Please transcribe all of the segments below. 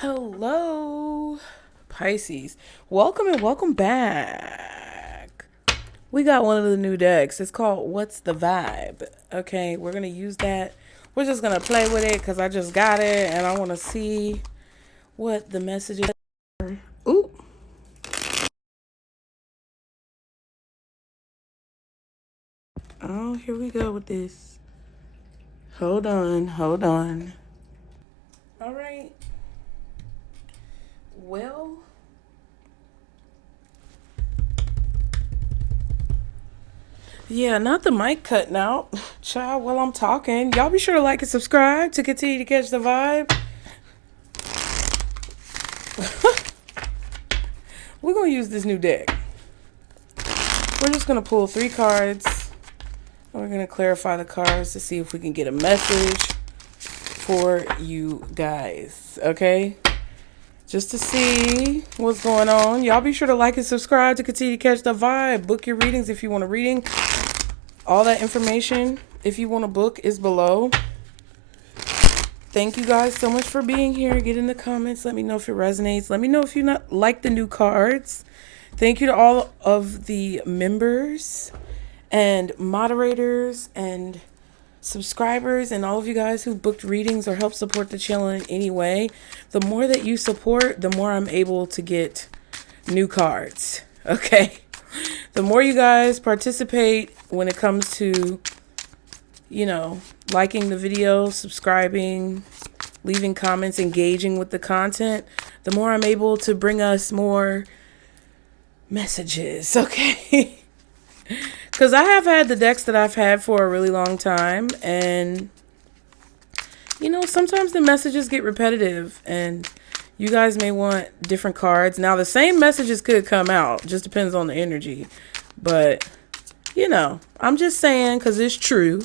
Hello, Pisces. Welcome and welcome back. We got one of the new decks. It's called What's the Vibe? Okay, we're going to use that. We're just going to play with it because I just got it and I want to see what the message is. Ooh. Oh, here we go with this. Hold on. All right. Well, yeah, not the mic cutting out. Child, while I'm talking. Y'all be sure to like and subscribe to continue to catch the vibe. We're going to use this new deck. We're just going to pull 3 cards. We're going to clarify the cards to see if we can get a message for you guys. Okay? Just to see what's going on. Y'all be sure to like and subscribe to continue to catch the vibe. Book your readings if you want a reading. All that information, if you want a book, is below. Thank you guys so much for being here. Get in the comments. Let me know if it resonates. Let me know if you not like the new cards. Thank you to all of the members and moderators and subscribers and all of you guys who booked readings or helped support the channel in any way. The more that you support, the more I'm able to get new cards. Okay? The more you guys participate when it comes to, you know, liking the video, subscribing, leaving comments, engaging with the content, the more I'm able to bring us more messages, okay? Because I have had the decks that I've had for a really long time, and, you know, sometimes the messages get repetitive, and you guys may want different cards. Now, the same messages could come out, just depends on the energy, but, you know, I'm just saying because it's true.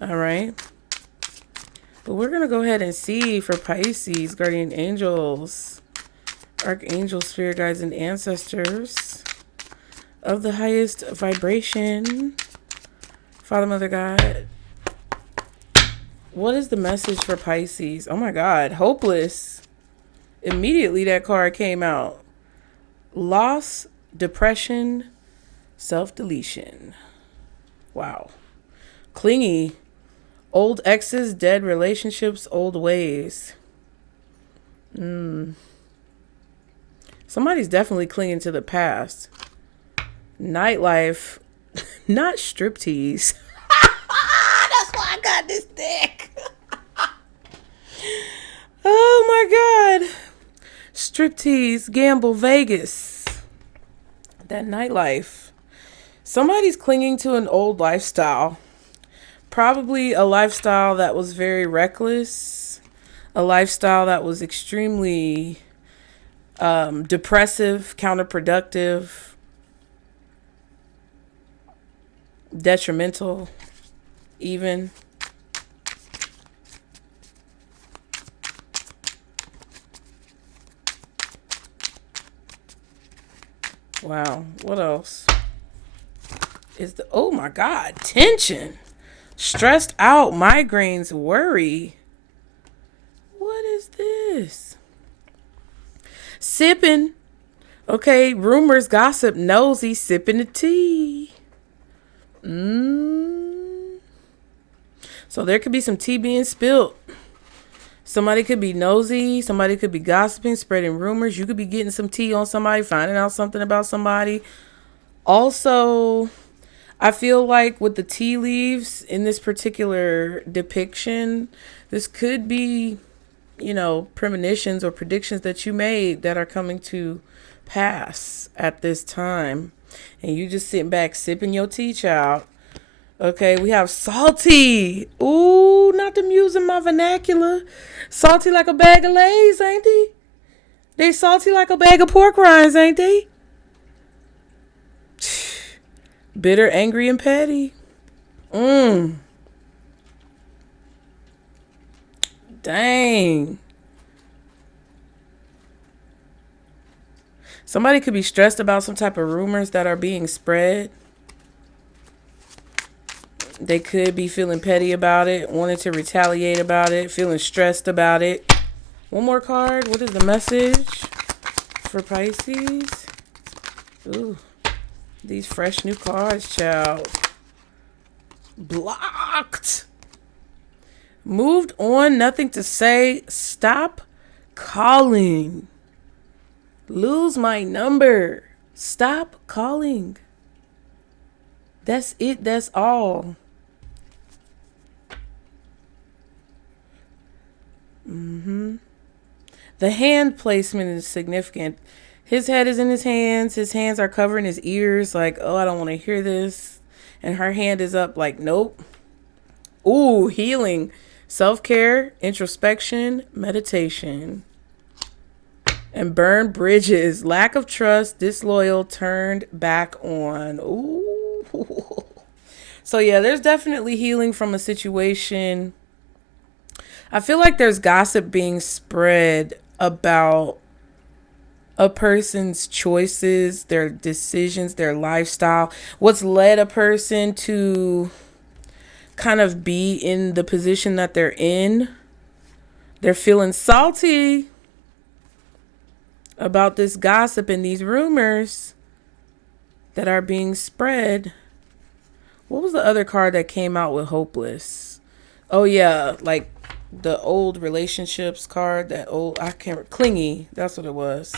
All right. But we're going to go ahead and see for Pisces, guardian angels, archangels, spirit guides, and ancestors of the highest vibration. Father, Mother, God. What is the message for Pisces? Oh my God. Hopeless. Immediately that card came out. Loss, depression, self-deletion. Wow. Clingy. Old exes, dead relationships, old ways. Somebody's definitely clinging to the past. Nightlife, not striptease. That's why I got this deck. Oh my God. Striptease, gamble, Vegas. That nightlife. Somebody's clinging to an old lifestyle. Probably a lifestyle that was very reckless, a lifestyle that was extremely depressive, counterproductive, detrimental, even. Wow, what else? Is the, oh my God, tension. Stressed out, migraines, worry. What is this? Sipping. Okay, rumors, gossip, nosy, sipping the tea. So there could be some tea being spilled. Somebody could be nosy. Somebody could be gossiping, spreading rumors. You could be getting some tea on somebody, finding out something about somebody. Also, I feel like with the tea leaves in this particular depiction, this could be, you know, premonitions or predictions that you made that are coming to pass at this time. And you just sitting back sipping your tea, child. Okay, we have salty. Ooh, not them using my vernacular. Salty like a bag of Lay's, ain't they? They salty like a bag of pork rinds, ain't they? Bitter, angry, and petty. Dang. Somebody could be stressed about some type of rumors that are being spread. They could be feeling petty about it, wanting to retaliate about it, feeling stressed about it, One more card. What is the message for Pisces? Ooh, these fresh new cards, child. Blocked. Moved on, nothing to say. Stop calling. Lose my number. Stop calling. That's it. That's all. The hand placement is significant. His head is in his hands. His hands are covering his ears. Like, oh, I don't want to hear this. And her hand is up like, nope. Ooh, healing. Self-care, introspection, meditation. And burn bridges. Lack of trust, disloyal, turned back on. Ooh. So yeah, there's definitely healing from a situation. I feel like there's gossip being spread about a person's choices, their decisions, their lifestyle, what's led a person to kind of be in the position that they're in. They're feeling salty about this gossip and these rumors that are being spread. What was the other card that came out with hopeless? Oh yeah, like the old relationships card, that old, I can't, clingy, that's what it was.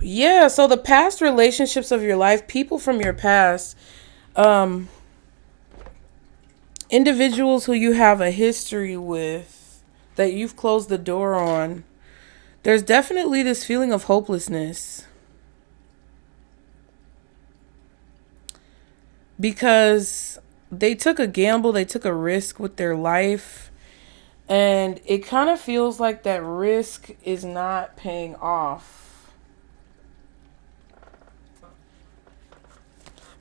Yeah, so the past relationships of your life, people from your past, individuals who you have a history with, that you've closed the door on, there's definitely this feeling of hopelessness. Because they took a gamble, they took a risk with their life, and it kind of feels like that risk is not paying off.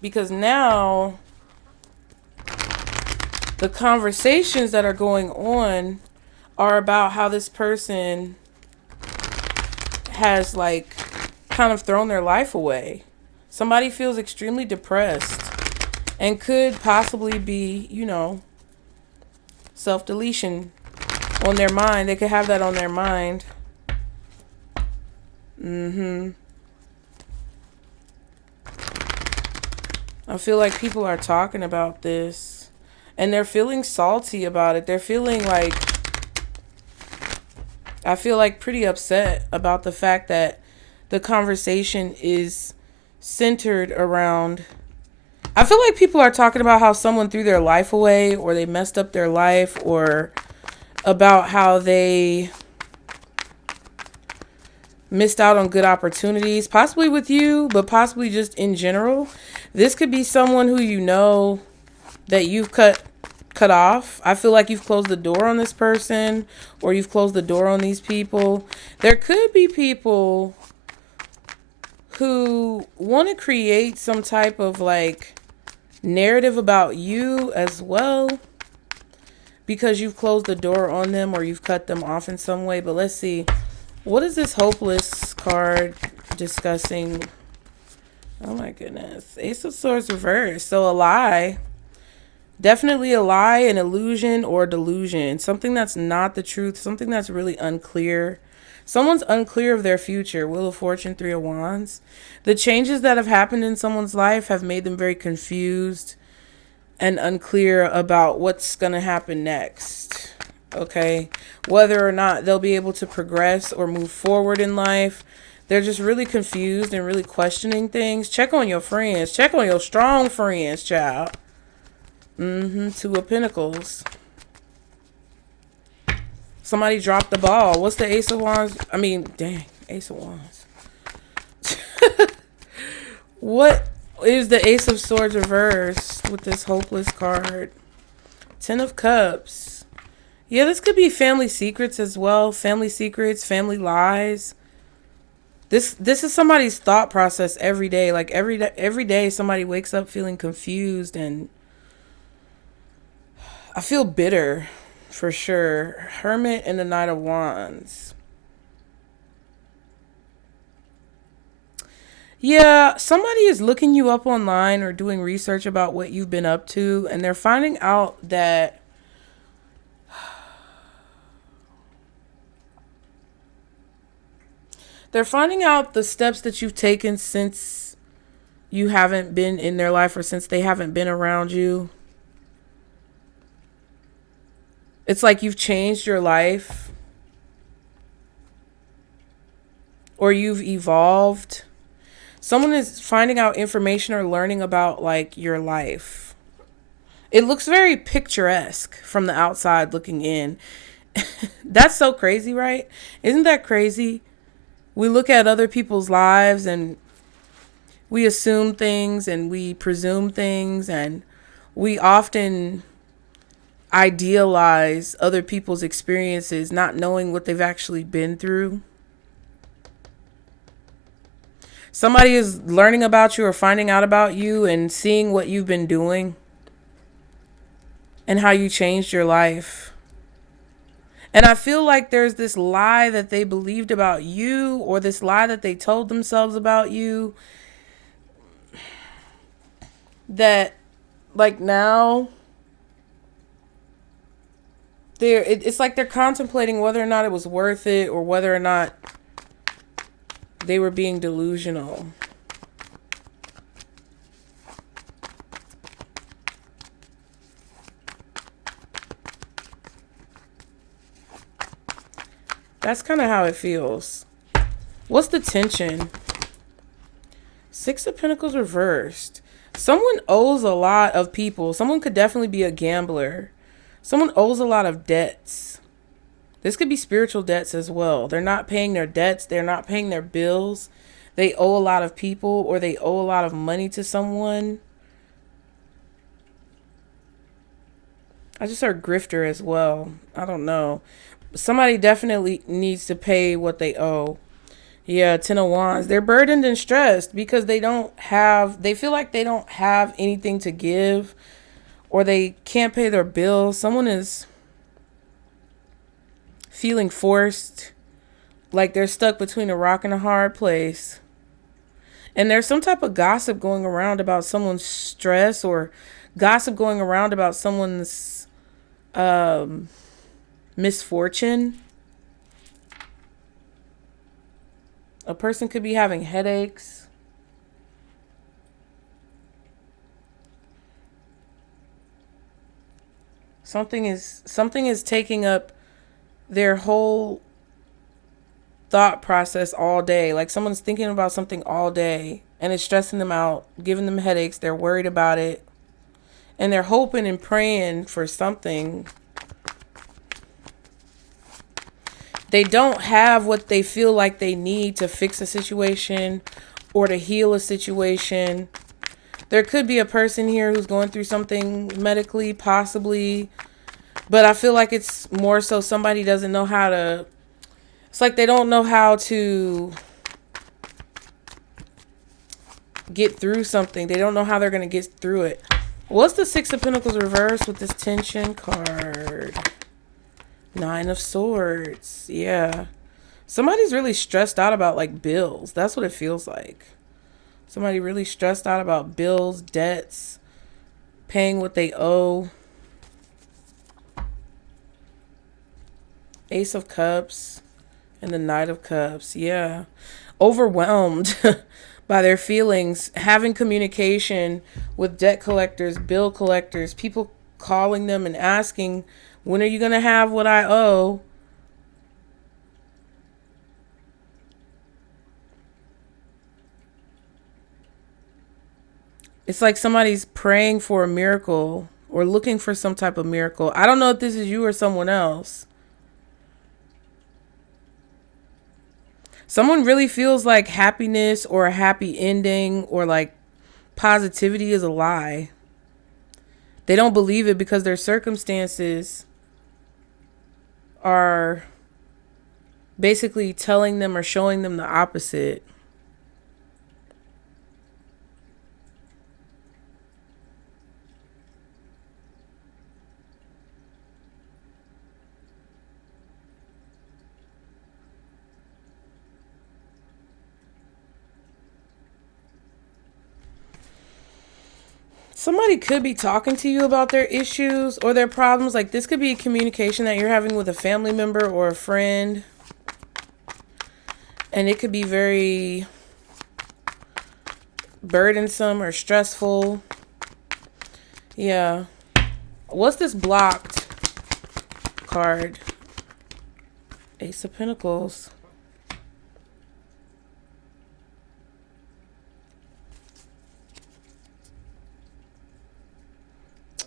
Because now the conversations that are going on are about how this person has like kind of thrown their life away. Somebody feels extremely depressed and could possibly be, you know, self-deletion on their mind. They could have that on their mind. I feel like people are talking about this and they're feeling salty about it. They're feeling like, I feel like pretty upset about the fact that the conversation is centered around, I feel like people are talking about how someone threw their life away or they messed up their life, or about how they missed out on good opportunities, possibly with you, but possibly just in general. This could be someone who you know that you've cut off. I feel like you've closed the door on this person, or you've closed the door on these people. There could be people who want to create some type of like narrative about you as well, because you've closed the door on them or you've cut them off in some way. But let's see. What is this hopeless card discussing? Oh my goodness. Ace of Swords reversed. So a lie. Definitely a lie, an illusion, or delusion. Something that's not the truth. Something that's really unclear. Someone's unclear of their future. Wheel of Fortune, Three of Wands. The changes that have happened in someone's life have made them very confused and unclear about what's going to happen next. Okay? Whether or not they'll be able to progress or move forward in life. They're just really confused and really questioning things. Check on your friends. Check on your strong friends, child. Two of Pentacles. Somebody dropped the ball. What's the Ace of Wands? I mean, dang, Ace of Wands. What is the Ace of Swords reversed with this hopeless card? Ten of Cups. Yeah, this could be family secrets as well. Family secrets, family lies. This is somebody's thought process every day. Like every day somebody wakes up feeling confused, and I feel bitter for sure. Hermit and the Knight of Wands. Yeah, somebody is looking you up online or doing research about what you've been up to, and they're finding out that They're finding out the steps that you've taken since you haven't been in their life or since they haven't been around you. It's like you've changed your life or you've evolved. Someone is finding out information or learning about like your life. It looks very picturesque from the outside looking in. That's so crazy, right? Isn't that crazy? We look at other people's lives and we assume things and we presume things, and we often idealize other people's experiences, not knowing what they've actually been through. Somebody is learning about you or finding out about you and seeing what you've been doing and how you changed your life. And I feel like there's this lie that they believed about you, or this lie that they told themselves about you, that like now it's like they're contemplating whether or not it was worth it, or whether or not they were being delusional. That's kind of how it feels. What's the tension? Six of Pentacles reversed. Someone owes a lot of people. Someone could definitely be a gambler. Someone owes a lot of debts. This could be spiritual debts as well. They're not paying their debts. They're not paying their bills. They owe a lot of people, or they owe a lot of money to someone. I just heard grifter as well. I don't know. Somebody definitely needs to pay what they owe. Yeah, Ten of Wands. They're burdened and stressed because they feel like they don't have anything to give, or they can't pay their bills. Someone is feeling forced, like they're stuck between a rock and a hard place. And there's some type of gossip going around about someone's stress, or gossip going around about someone's misfortune. A person could be having headaches. Something is taking up their whole thought process all day. Like someone's thinking about something all day and it's stressing them out, giving them headaches. They're worried about it. And they're hoping and praying for something. They don't have what they feel like they need to fix a situation or to heal a situation. There could be a person here who's going through something medically, possibly. But I feel like it's more so somebody doesn't know how to... It's like they don't know how to get through something. They don't know how they're going to get through it. What's the Six of Pentacles reversed with this tension card? Nine of Swords. Yeah. Somebody's really stressed out about like bills. That's what it feels like. Somebody really stressed out about bills, debts, paying what they owe. Ace of Cups and the Knight of Cups. Yeah. Overwhelmed by their feelings. Having communication with debt collectors, bill collectors, people calling them and asking, when are you going to have what I owe? It's like somebody's praying for a miracle or looking for some type of miracle. I don't know if this is you or someone else. Someone really feels like happiness or a happy ending or like positivity is a lie. They don't believe it because their circumstances are basically telling them or showing them the opposite. Somebody could be talking to you about their issues or their problems. Like this could be a communication that you're having with a family member or a friend. And it could be very burdensome or stressful. Yeah. What's this blocked card? Ace of Pentacles.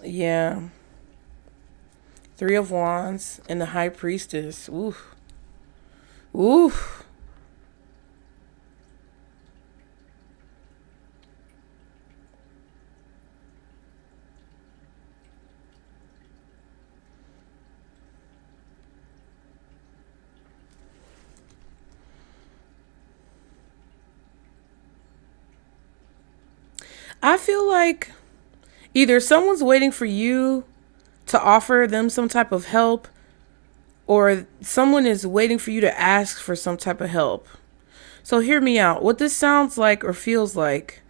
Yeah. Three of Wands and the High Priestess. Oof. Oof. I feel like either someone's waiting for you to offer them some type of help, or someone is waiting for you to ask for some type of help. So hear me out. What this sounds like or feels like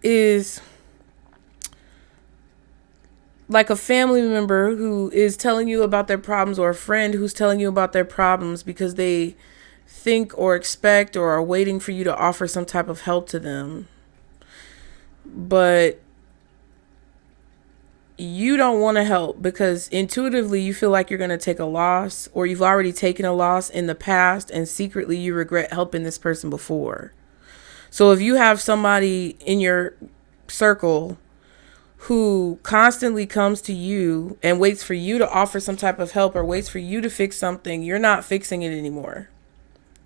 is like a family member who is telling you about their problems, or a friend who's telling you about their problems because they think or expect or are waiting for you to offer some type of help to them. But you don't want to help because intuitively you feel like you're going to take a loss, or you've already taken a loss in the past and secretly you regret helping this person before. So if you have somebody in your circle who constantly comes to you and waits for you to offer some type of help, or waits for you to fix something, you're not fixing it anymore.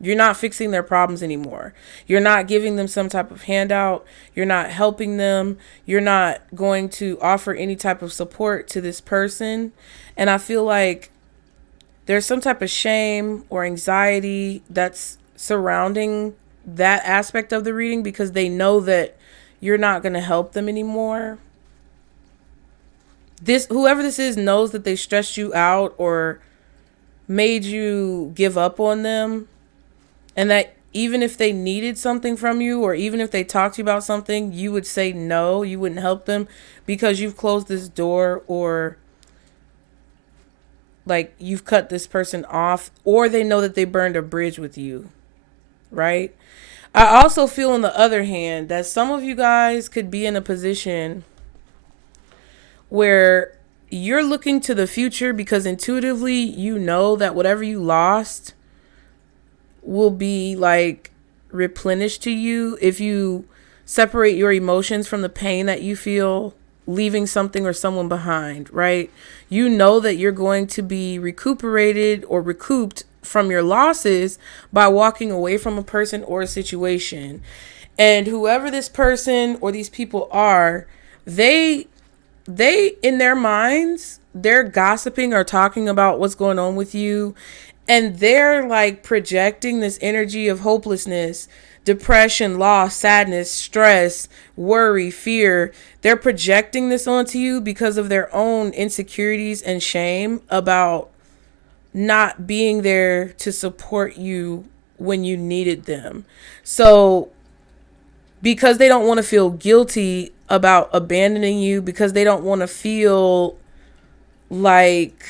You're not fixing their problems anymore. You're not giving them some type of handout. You're not helping them. You're not going to offer any type of support to this person. And I feel like there's some type of shame or anxiety that's surrounding that aspect of the reading, because they know that you're not going to help them anymore. Whoever this is knows that they stressed you out or made you give up on them. And that even if they needed something from you, or even if they talked to you about something, you would say no, you wouldn't help them because you've closed this door, or like you've cut this person off, or they know that they burned a bridge with you, right? I also feel, on the other hand, that some of you guys could be in a position where you're looking to the future because intuitively you know that whatever you lost will be like replenished to you if you separate your emotions from the pain that you feel leaving something or someone behind, right? You know that you're going to be recuperated or recouped from your losses by walking away from a person or a situation. And whoever this person or these people are, they in their minds, they're gossiping or talking about what's going on with you. And they're like projecting this energy of hopelessness, depression, loss, sadness, stress, worry, fear. They're projecting this onto you because of their own insecurities and shame about not being there to support you when you needed them. So because they don't want to feel guilty about abandoning you, because they don't want to feel like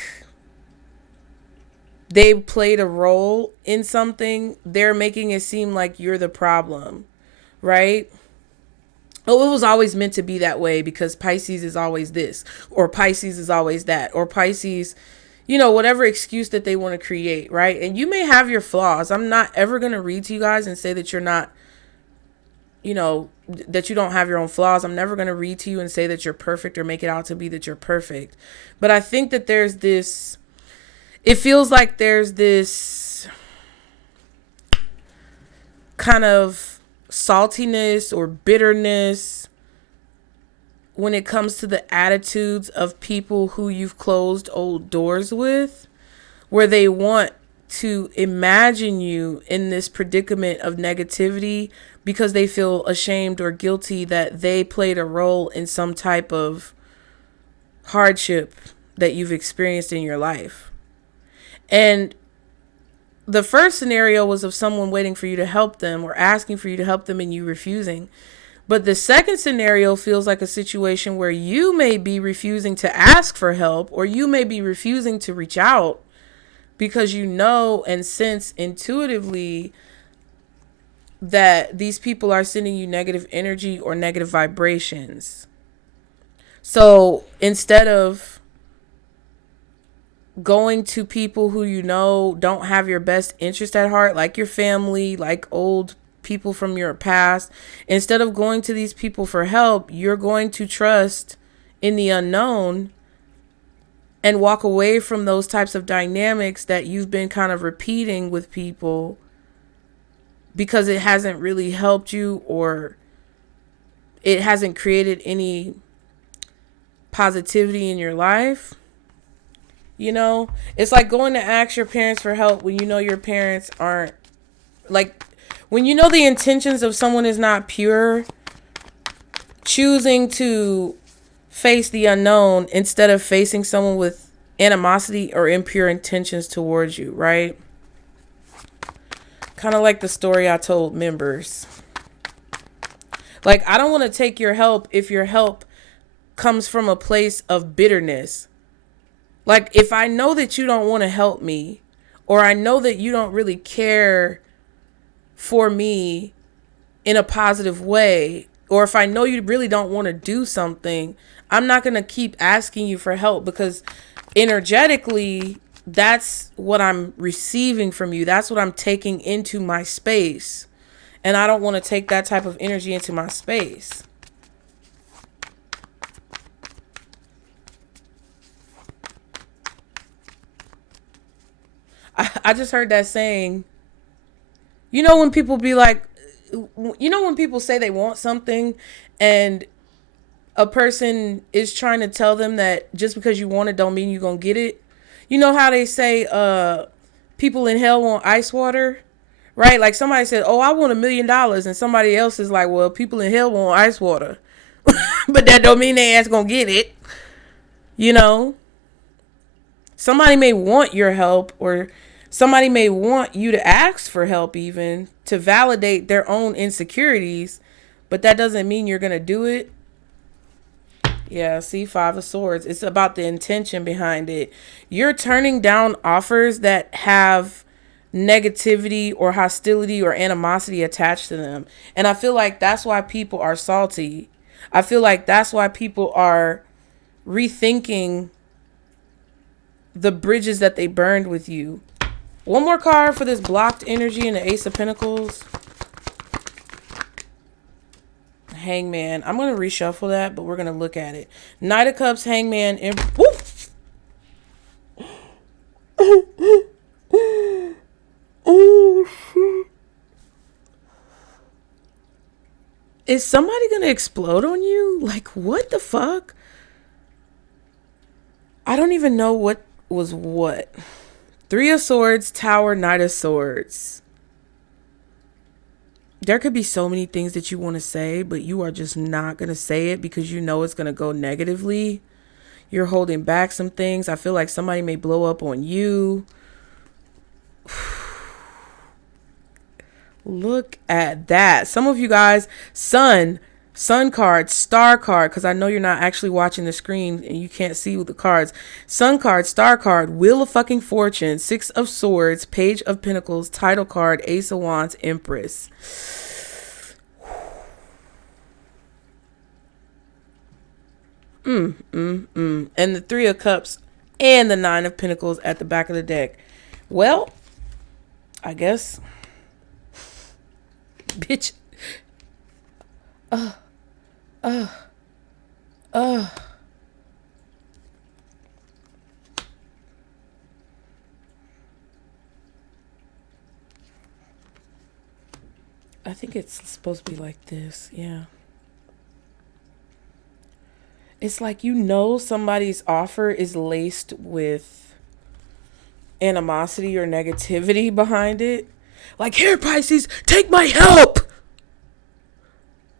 they played a role in something, they're making it seem like you're the problem, right? Oh, it was always meant to be that way because Pisces is always this, or Pisces is always that, or Pisces, whatever excuse that they want to create, right? And you may have your flaws. I'm not ever going to read to you guys and say that you're not, that you don't have your own flaws. I'm never going to read to you and say that you're perfect or make it out to be that you're perfect. But I think that it feels like there's this kind of saltiness or bitterness when it comes to the attitudes of people who you've closed old doors with, where they want to imagine you in this predicament of negativity because they feel ashamed or guilty that they played a role in some type of hardship that you've experienced in your life. And the first scenario was of someone waiting for you to help them or asking for you to help them and you refusing. But the second scenario feels like a situation where you may be refusing to ask for help, or you may be refusing to reach out because you know and sense intuitively that these people are sending you negative energy or negative vibrations. So instead of going to people who you know don't have your best interest at heart, like your family, like old people from your past, instead of going to these people for help, you're going to trust in the unknown and walk away from those types of dynamics that you've been kind of repeating with people because it hasn't really helped you, or it hasn't created any positivity in your life. You know, it's like going to ask your parents for help when you know your parents aren't, like, when you know the intentions of someone is not pure. Choosing to face the unknown instead of facing someone with animosity or impure intentions towards you, right? Kind of like the story I told members. Like, I don't want to take your help if your help comes from a place of bitterness. Like, if I know that you don't want to help me, or I know that you don't really care for me in a positive way, or if I know you really don't want to do something, I'm not going to keep asking you for help, because energetically, that's what I'm receiving from you. That's what I'm taking into my space. And I don't want to take that type of energy into my space. I just heard that saying, you know, when people be like, you know, when people say they want something and a person is trying to tell them that just because you want it don't mean you're going to get it. You know how they say people in hell want ice water, right? Like somebody said, oh, I want $1 million. And somebody else is like, well, people in hell want ice water. But that don't mean they ass going to get it. You know, somebody may want your help, or somebody may want you to ask for help even to validate their own insecurities, but that doesn't mean you're going to do it. Yeah, see, Five of Swords. It's about the intention behind it. You're turning down offers that have negativity or hostility or animosity attached to them. And I feel like that's why people are salty. I feel like that's why people are rethinking the bridges that they burned with you. One more card for this blocked energy in the Ace of Pentacles. Hangman. I'm going to reshuffle that, but we're going to look at it. Knight of Cups, Hangman, and... Oh, shit. Is somebody going to explode on you? Like, what the fuck? I don't even know what was what. Three of Swords, Tower, Knight of Swords. There could be so many things that you want to say, but you are just not going to say it because you know it's going to go negatively. You're holding back some things. I feel like somebody may blow up on you. Look at that. Some of you guys, sun card, star card, because I know you're not actually watching the screen and you can't see with the cards. Sun card, star card, Wheel of fucking Fortune, Six of Swords, Page of Pentacles, title card, Ace of Wands, Empress. And the Three of Cups and the Nine of Pentacles at the back of the deck. Well, I guess... Bitch. I think it's supposed to be like this. Yeah. It's like, you know, somebody's offer is laced with animosity or negativity behind it. Like, here, Pisces, take my help.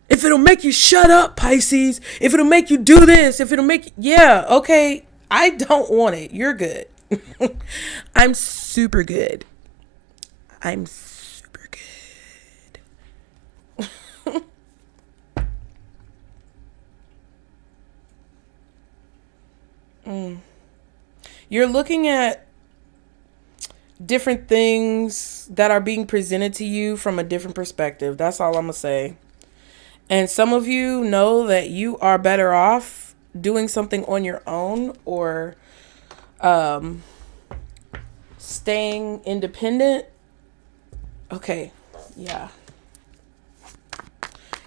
If it'll make you shut up, Pisces. If it'll make you do this. If it'll make... Yeah, okay. I don't want it. You're good. I'm super good. I'm super good. You're looking at different things that are being presented to you from a different perspective. That's all I'm going to say. And some of you know that you are better off doing something on your own or staying independent. Okay. Yeah.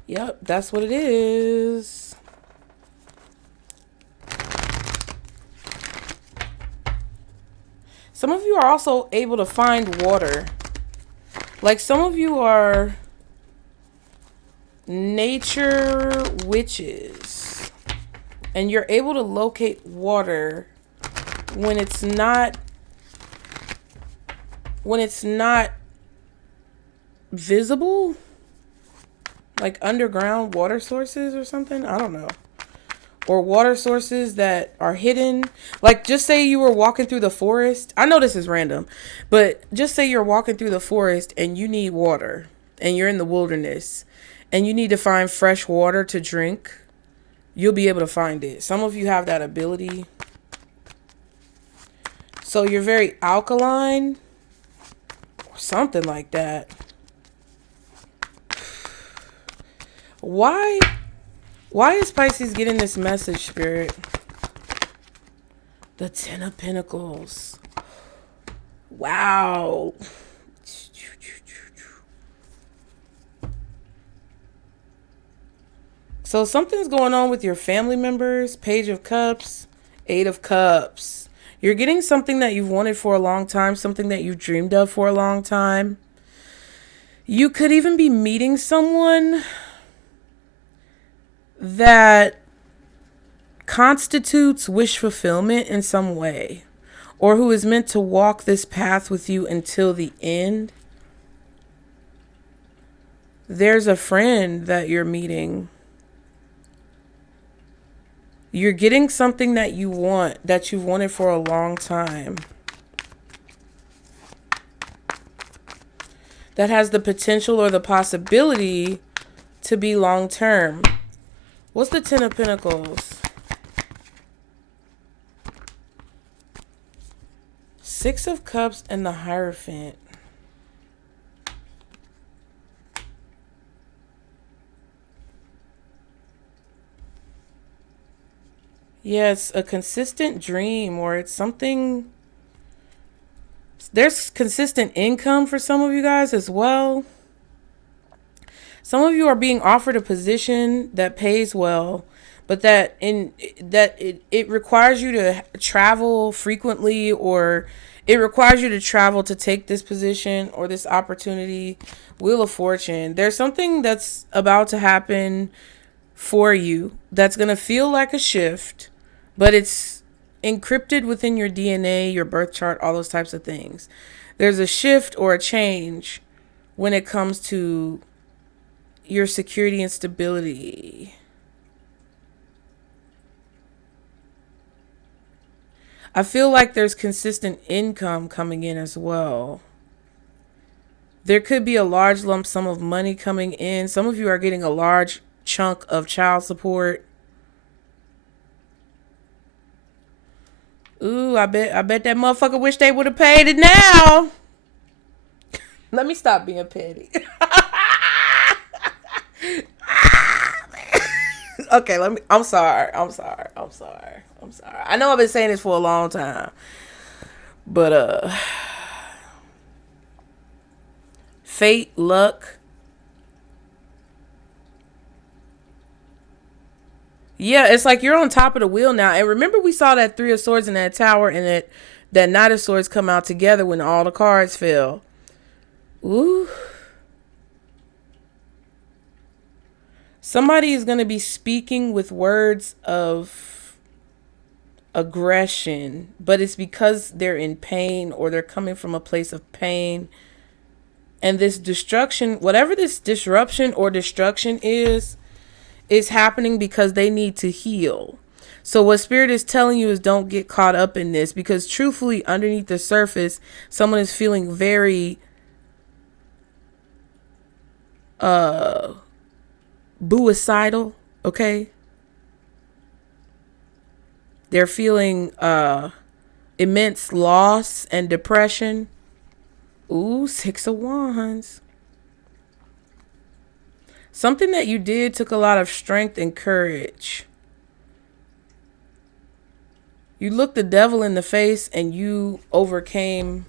Yep, that's what it is. Some of you are also able to find water. Like some of you are nature witches. And you're able to locate water when it's not visible. Like underground water sources or something. I don't know. Or water sources that are hidden. Like, just say you were walking through the forest. I know this is random, but just say you're walking through the forest and you need water and you're in the wilderness and you need to find fresh water to drink. You'll be able to find it. Some of you have that ability. So you're very alkaline or something like that. Why is Pisces getting this message, Spirit? The Ten of Pentacles. Wow. So something's going on with your family members. Page of Cups, Eight of Cups. You're getting something that you've wanted for a long time, something that you've dreamed of for a long time. You could even be meeting someone that constitutes wish fulfillment in some way, or who is meant to walk this path with you until the end. There's a friend that you're meeting. You're getting something that you want, that you've wanted for a long time, that has the potential or the possibility to be long term. What's the Ten of Pentacles? Six of Cups and the Hierophant. Yeah, it's a consistent dream, or it's something. There's consistent income for some of you guys as well. Some of you are being offered a position that pays well, but it requires you to travel frequently, or it requires you to travel to take this position or this opportunity. Wheel of Fortune. There's something that's about to happen for you that's going to feel like a shift, but it's encrypted within your DNA, your birth chart, all those types of things. There's a shift or a change when it comes to your security and stability. I feel like there's consistent income coming in as well. There could be a large lump sum of money coming in. Some of you are getting a large chunk of child support. Ooh, I bet that motherfucker wish they would have paid it now. Let me stop being petty. Okay, I'm sorry. I know I've been saying this for a long time. But fate, luck. Yeah, it's like you're on top of the wheel now. And remember we saw that Three of Swords in that tower, and that Knight of Swords come out together when all the cards fell. Ooh. Somebody is going to be speaking with words of aggression, but it's because they're in pain, or they're coming from a place of pain. And this destruction, whatever this disruption or destruction is happening because they need to heal. So what Spirit is telling you is don't get caught up in this, because truthfully, underneath the surface, someone is feeling very suicidal, okay? They're feeling immense loss and depression. Ooh, 6 of Wands. Something that you did took a lot of strength and courage. You looked the devil in the face and you overcame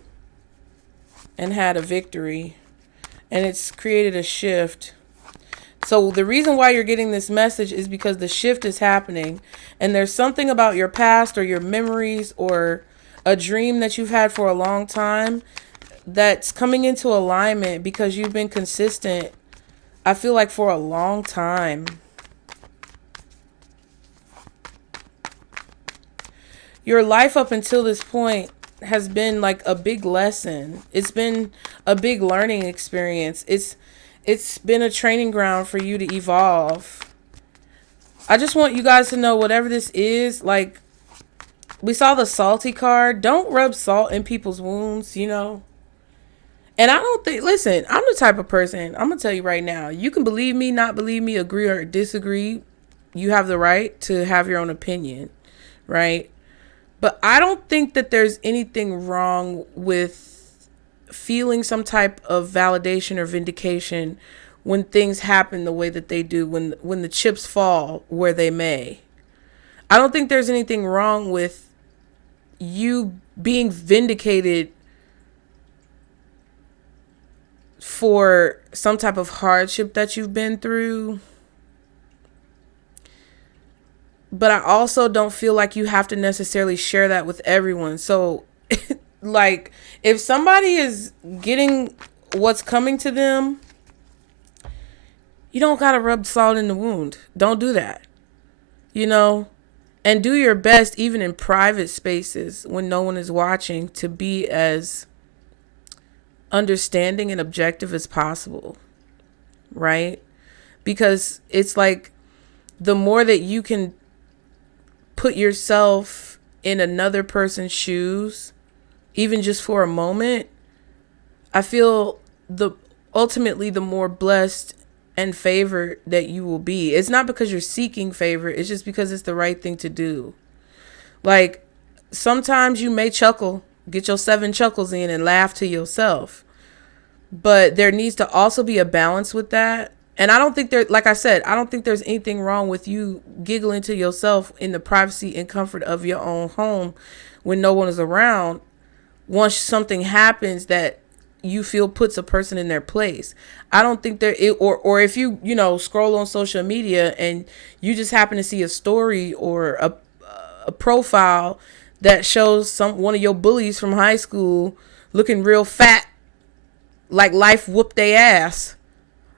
and had a victory. And it's created a shift. So the reason why you're getting this message is because the shift is happening. And there's something about your past or your memories or a dream that you've had for a long time that's coming into alignment because you've been consistent, I feel like, for a long time. Your life up until this point has been like a big lesson. It's been a big learning experience. It's been a training ground for you to evolve. I just want you guys to know, whatever this is, like, we saw the salty card. Don't rub salt in people's wounds, you know. And I don't think, listen, I'm the type of person, I'm going to tell you right now, you can believe me, not believe me, agree or disagree. You have the right to have your own opinion, right? But I don't think that there's anything wrong with feeling some type of validation or vindication when things happen the way that they do, when the chips fall where they may. I don't think there's anything wrong with you being vindicated for some type of hardship that you've been through. But I also don't feel like you have to necessarily share that with everyone. So, like, if somebody is getting what's coming to them, you don't got to rub salt in the wound. Don't do that, you know? And do your best, even in private spaces when no one is watching, to be as understanding and objective as possible, right? Because it's like, the more that you can put yourself in another person's shoes, even just for a moment, I feel ultimately the more blessed and favored that you will be. It's not because you're seeking favor, it's just because it's the right thing to do. Like, sometimes you may chuckle, get your 7 chuckles in and laugh to yourself. But there needs to also be a balance with that. And I don't think like I said, I don't think there's anything wrong with you giggling to yourself in the privacy and comfort of your own home when no one is around. Once something happens that you feel puts a person in their place, I don't think or if you scroll on social media and you just happen to see a story or a profile that shows one of your bullies from high school looking real fat, like life whooped their ass.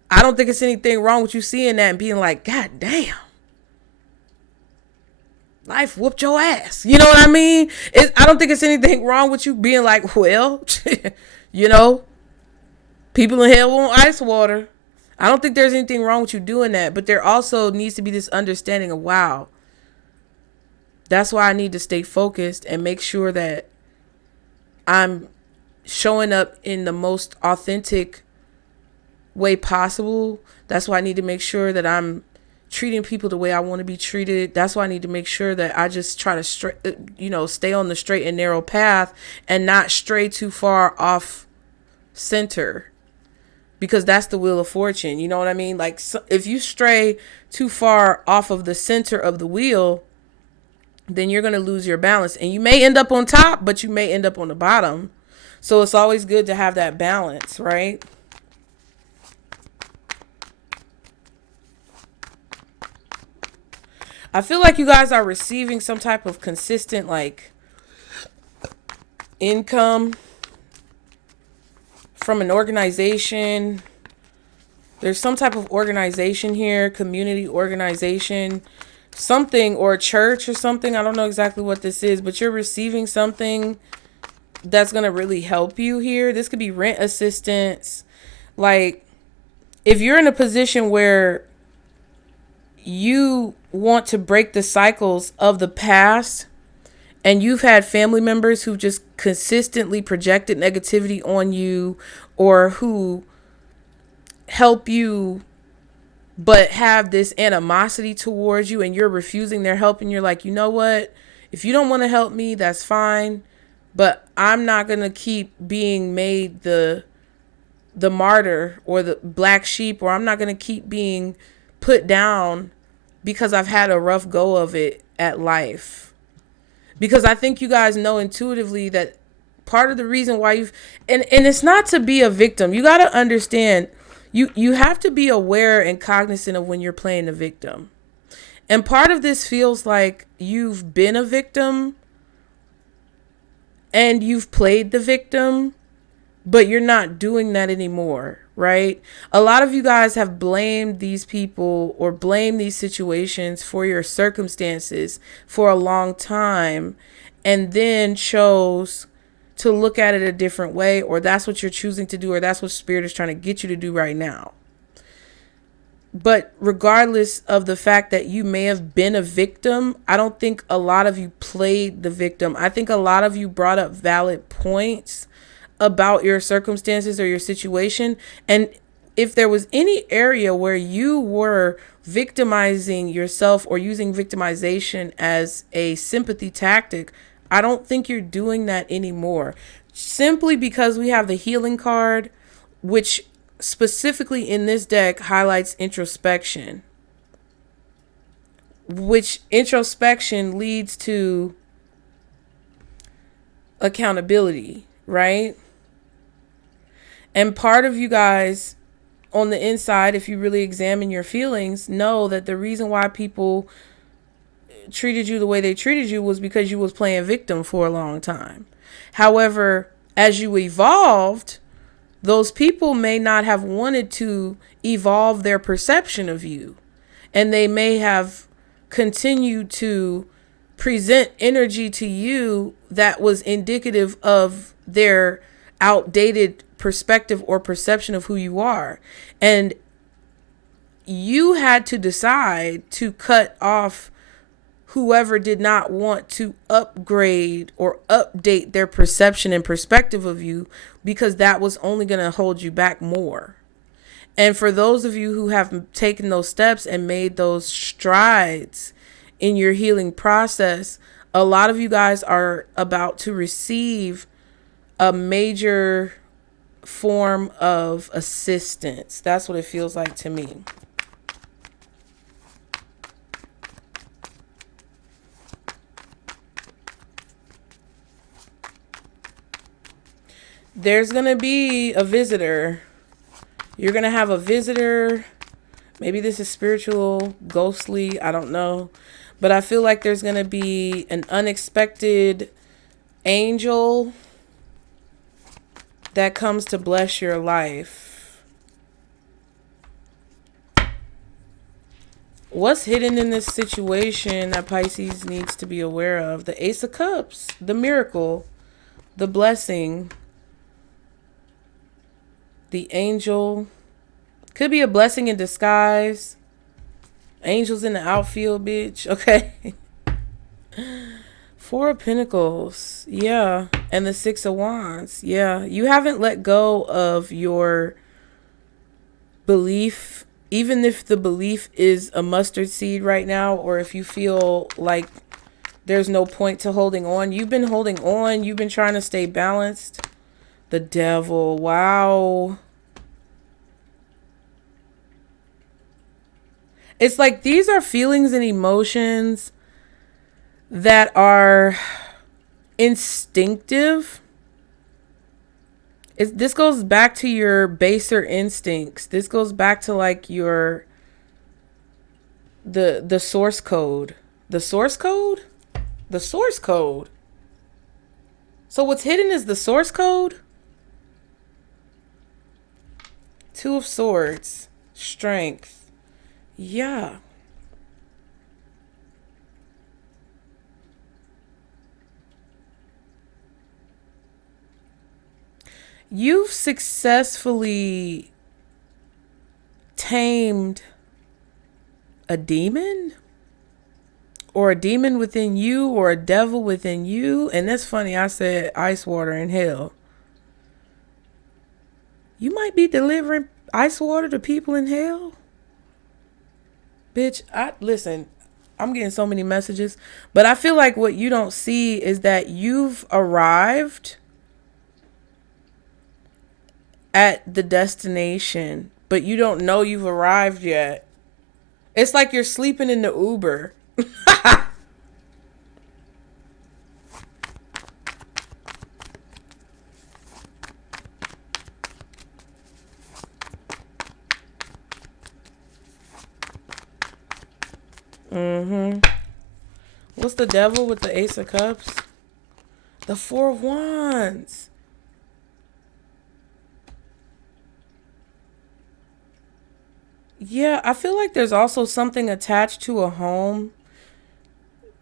I don't think it's anything wrong with you seeing that and being like, God damn, life whooped your ass. You know what I mean? I don't think it's anything wrong with you being like, well, people in hell want ice water. I don't think there's anything wrong with you doing that. But there also needs to be this understanding of, wow, that's why I need to stay focused and make sure that I'm showing up in the most authentic way possible. That's why I need to make sure that I'm treating people the way I want to be treated. That's why I need to make sure that I just try to stay on the straight and narrow path and not stray too far off center, because that's the wheel of fortune. You know what I mean? Like, so if you stray too far off of the center of the wheel, then you're going to lose your balance, and you may end up on top, but you may end up on the bottom. So it's always good to have that balance, right? I feel like you guys are receiving some type of consistent, like, income from an organization. There's some type of organization here, community organization, something, or a church or something. I don't know exactly what this is, but you're receiving something that's going to really help you here. This could be rent assistance. Like, if you're in a position where you want to break the cycles of the past and you've had family members who just consistently projected negativity on you, or who help you but have this animosity towards you, and you're refusing their help, and you're like, you know what? If you don't want to help me, that's fine. but I'm not going to keep being made the martyr or the black sheep, or I'm not going to keep being put down because I've had a rough go of it at life. Because I think you guys know intuitively that part of the reason why and it's not to be a victim. You got to understand, you have to be aware and cognizant of when you're playing the victim. And part of this feels like you've been a victim and you've played the victim, but you're not doing that anymore, right? A lot of you guys have blamed these people or blamed these situations for your circumstances for a long time, and then chose to look at it a different way, or that's what you're choosing to do, or that's what Spirit is trying to get you to do right now. But regardless of the fact that you may have been a victim, I don't think a lot of you played the victim. I think a lot of you brought up valid points about your circumstances or your situation. And if there was any area where you were victimizing yourself or using victimization as a sympathy tactic, I don't think you're doing that anymore. Simply because we have the healing card, which specifically in this deck highlights introspection, which introspection leads to accountability, right? And part of you guys on the inside, if you really examine your feelings, know that the reason why people treated you the way they treated you was because you was playing victim for a long time. However, as you evolved, those people may not have wanted to evolve their perception of you, and they may have continued to present energy to you that was indicative of their outdated perspective or perception of who you are. And you had to decide to cut off whoever did not want to upgrade or update their perception and perspective of you, because that was only going to hold you back more. And for those of you who have taken those steps and made those strides in your healing process, a lot of you guys are about to receive a major form of assistance. That's what it feels like to me. There's going to be a visitor. You're going to have a visitor. Maybe this is spiritual, ghostly, I don't know. But I feel like there's going to be an unexpected angel that comes to bless your life. What's hidden in this situation that Pisces needs to be aware of? The Ace of Cups, the miracle, the blessing, the angel. Could be a blessing in disguise. Angels in the outfield, bitch. Okay. Four of Pentacles. Yeah. And the Six of Wands. Yeah. You haven't let go of your belief, even if the belief is a mustard seed right now, or if you feel like there's no point to holding on. You've been holding on. You've been trying to stay balanced. The Devil. Wow. It's like these are feelings and emotions that are instinctive. This goes back to your baser instincts. This goes back to like your the source code. The source code? The source code. So what's hidden is the source code. Two of Swords. Strength. Yeah. You've successfully tamed a demon, or a demon within you, or a devil within you. And that's funny. I said ice water in hell. You might be delivering ice water to people in hell. Bitch, listen, I'm getting so many messages. But I feel like what you don't see is that you've arrived at the destination, but you don't know you've arrived yet. It's like you're sleeping in the Uber. What's the devil with the Ace of Cups? The Four of Wands. Yeah, I feel like there's also something attached to a home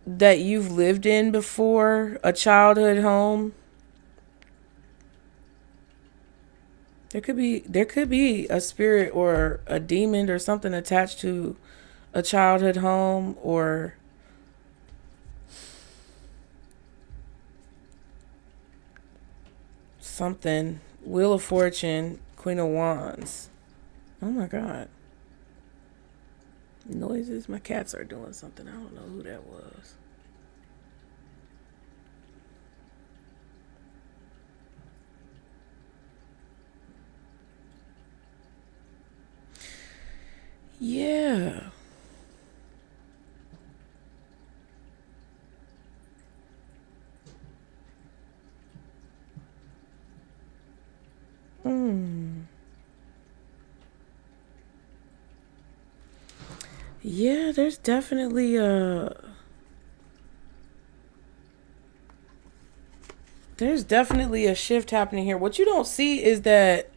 that you've lived in before, a childhood home. There could be a spirit or a demon or something attached to a childhood home or something. Wheel of Fortune, Queen of Wands. Oh my God. Noises. My cats are doing something. I don't know who that was. Yeah. Yeah, there's definitely a shift happening here. What you don't see is that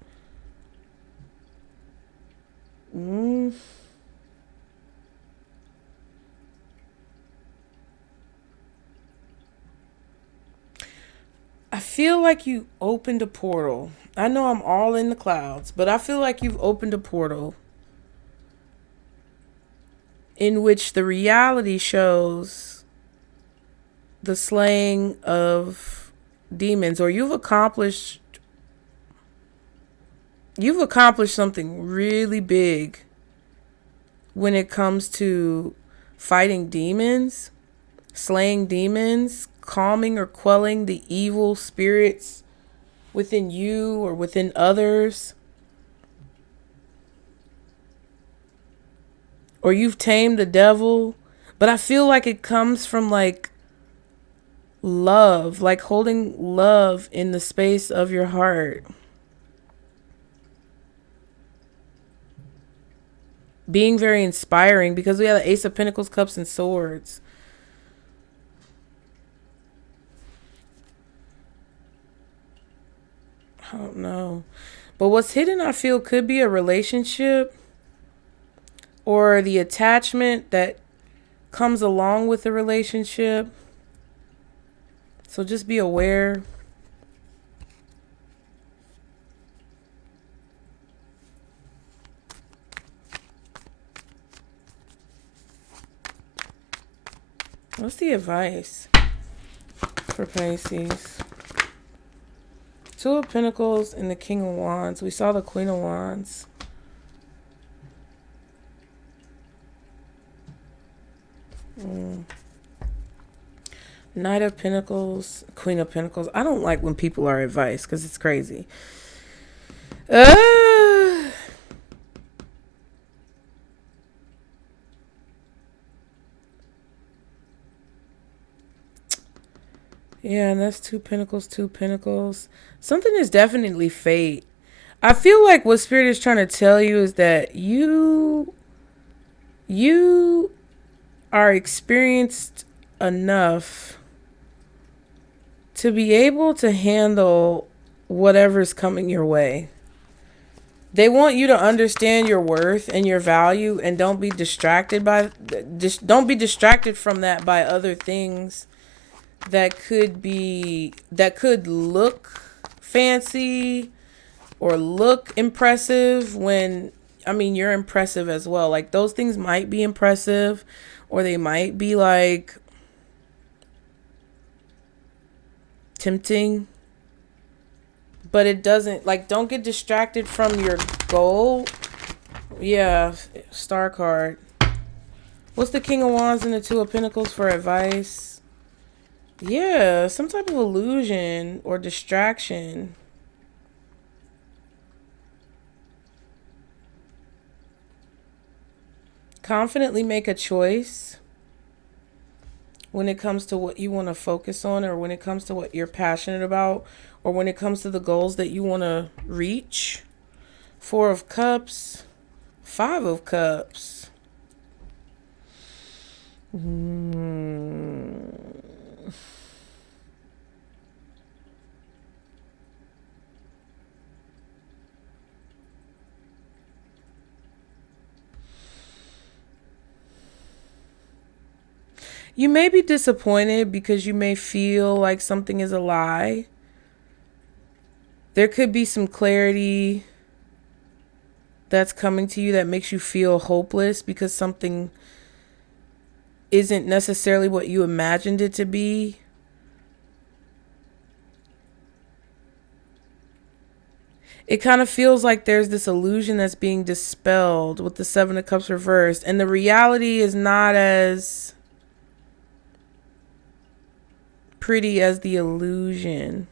I feel like you opened a portal. I know I'm all in the clouds, but I feel like you've opened a portal in which the reality shows the slaying of demons, or you've accomplished something really big when it comes to fighting demons, slaying demons, calming or quelling the evil spirits within you or within others. Or you've tamed the devil. But I feel like it comes from like love, like holding love in the space of your heart. Being very inspiring, because we have the Ace of Pentacles, Cups, and Swords. I don't know. But what's hidden, I feel, could be a relationship or the attachment that comes along with the relationship. So just be aware. What's the advice for Pisces? Two of Pentacles and the King of Wands. We saw the Queen of Wands. Knight of Pentacles, Queen of Pentacles. I don't like when people are advice because it's crazy. Yeah, and that's two pentacles, two pentacles. Something is definitely fate. I feel like what Spirit is trying to tell you is that you are experienced enough to be able to handle whatever's coming your way. They want you to understand your worth and your value, and don't be distracted from that by other things that could look fancy or look impressive when, I mean, you're impressive as well. Like, those things might be impressive, or they might be like tempting, but it doesn't, like, don't get distracted from your goal. Yeah, star card. What's the King of Wands and the Two of Pentacles for advice? Yeah, some type of illusion or distraction. Confidently make a choice when it comes to what you want to focus on, or when it comes to what you're passionate about, or when it comes to the goals that you want to reach. Four of Cups, Five of Cups. You may be disappointed because you may feel like something is a lie. There could be some clarity that's coming to you that makes you feel hopeless because something isn't necessarily what you imagined it to be. It kind of feels like there's this illusion that's being dispelled with the Seven of Cups reversed, and the reality is not as pretty as the illusion.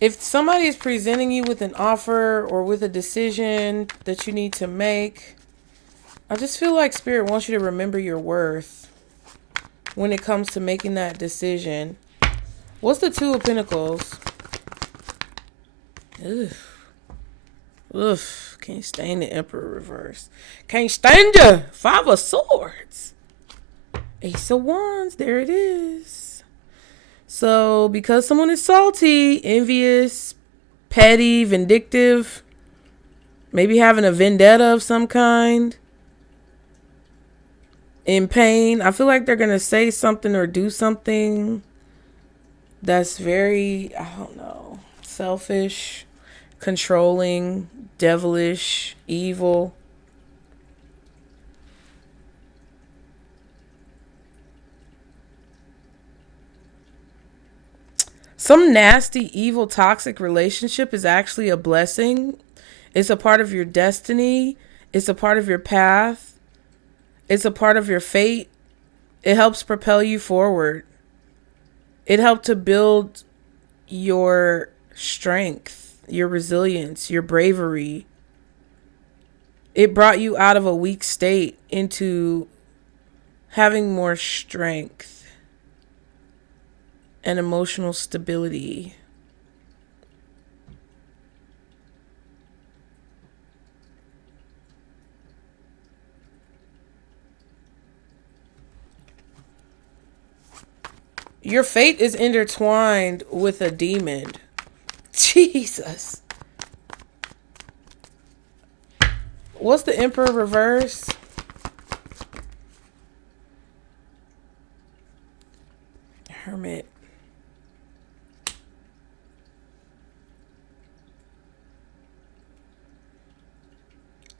If somebody is presenting you with an offer or with a decision that you need to make, I just feel like Spirit wants you to remember your worth when it comes to making that decision. What's the Two of Pentacles? Ugh. Can't stand the Emperor reverse. Can't stand ya. Five of Swords. Ace of Wands. There it is. So, because someone is salty, envious, petty, vindictive, maybe having a vendetta of some kind, in pain, I feel like they're going to say something or do something that's very, I don't know, selfish, controlling, devilish, evil. Some nasty, evil, toxic relationship is actually a blessing. It's a part of your destiny. It's a part of your path. It's a part of your fate. It helps propel you forward. It helped to build your strength, your resilience, your bravery. It brought you out of a weak state into having more strength and emotional stability. Your fate is intertwined with a demon. Jesus. What's the Emperor reverse? Hermit.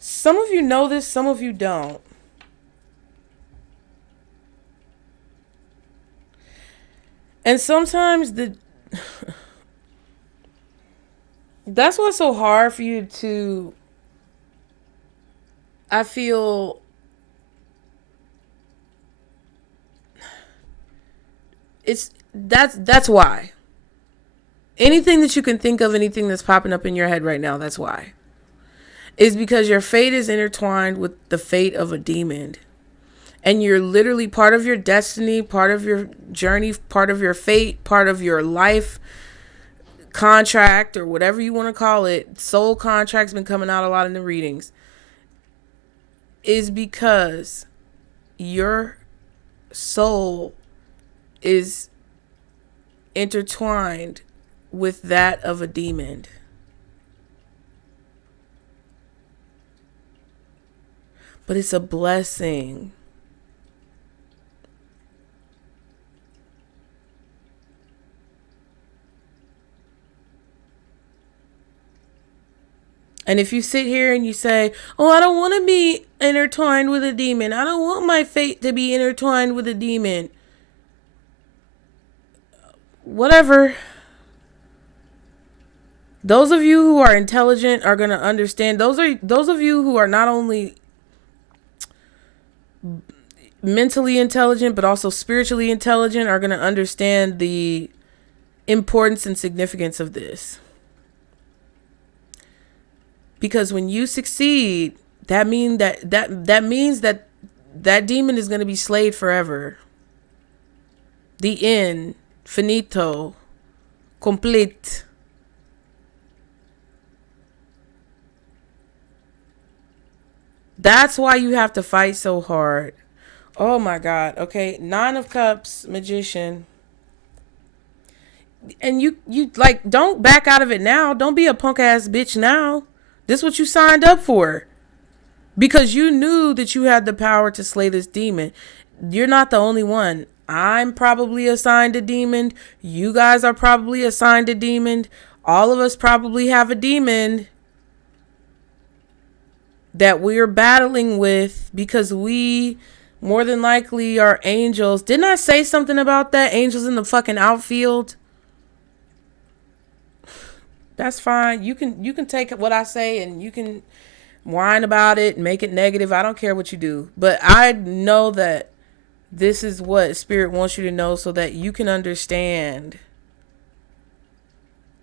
Some of you know this, some of you don't. And sometimes that's what's so hard for you to, I feel, that's why. Anything that you can think of, anything that's popping up in your head right now, that's why. Is because your fate is intertwined with the fate of a demon. And you're literally part of your destiny, part of your journey, part of your fate, part of your life contract, or whatever you want to call it. Soul contract's been coming out a lot in the readings. Is because your soul is intertwined with that of a demon. But it's a blessing. And if you sit here and you say, oh, I don't want to be intertwined with a demon, I don't want my fate to be intertwined with a demon, whatever. Those of you who are intelligent are going to understand. Those of you who are not only mentally intelligent but also spiritually intelligent are going to understand the importance and significance of this. Because when you succeed, that means that demon is going to be slayed forever. The end. Finito. Complete. That's why you have to fight so hard. Oh my God. Okay. 9 of Cups, Magician. And you like, don't back out of it now. Don't be a punk ass bitch now. This is what you signed up for. Because you knew that you had the power to slay this demon. You're not the only one. I'm probably assigned a demon. You guys are probably assigned a demon. All of us probably have a demon that we're battling with because we more than likely are angels. Didn't I say something about that? Angels in the fucking outfield? That's fine. You can take what I say and you can whine about it and make it negative. I don't care what you do. But I know that this is what Spirit wants you to know so that you can understand.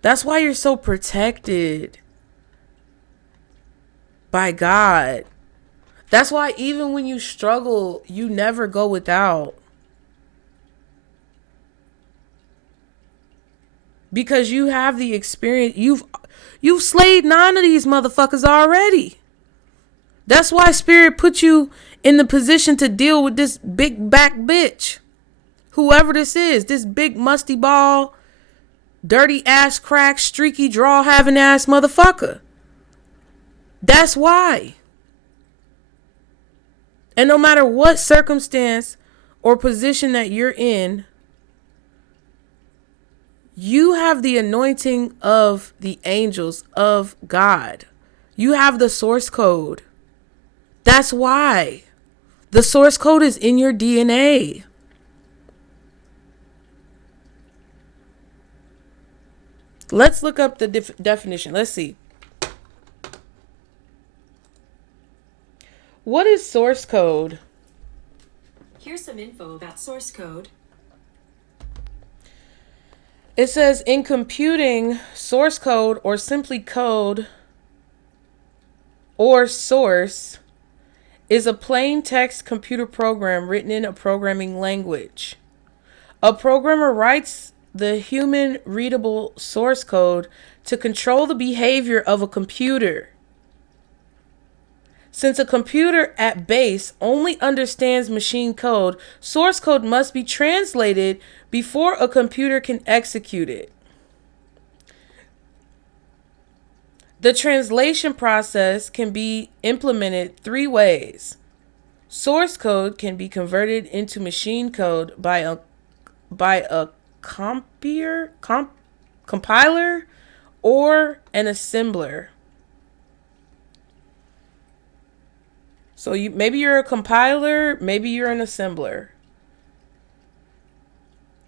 That's why you're so protected by God. That's why even when you struggle, you never go without. Because you have the experience. You've slayed 9 of these motherfuckers already. That's why Spirit put you in the position to deal with this big back bitch. Whoever this is, this big musty ball, dirty ass crack, streaky draw having ass motherfucker. That's why. And no matter what circumstance or position that you're in, you have the anointing of the angels of God. You have the source code. That's why. The source code is in your DNA. Let's look up the definition. Let's see. What is source code? Here's some info about source code. It says in computing, source code or simply code or source is a plain text computer program written in a programming language. A programmer writes the human readable source code to control the behavior of a computer. Since a computer at base only understands machine code, source code must be translated before a computer can execute it. The translation process can be implemented 3 ways. Source code can be converted into machine code by a compiler or an assembler. So maybe you're a compiler, maybe you're an assembler.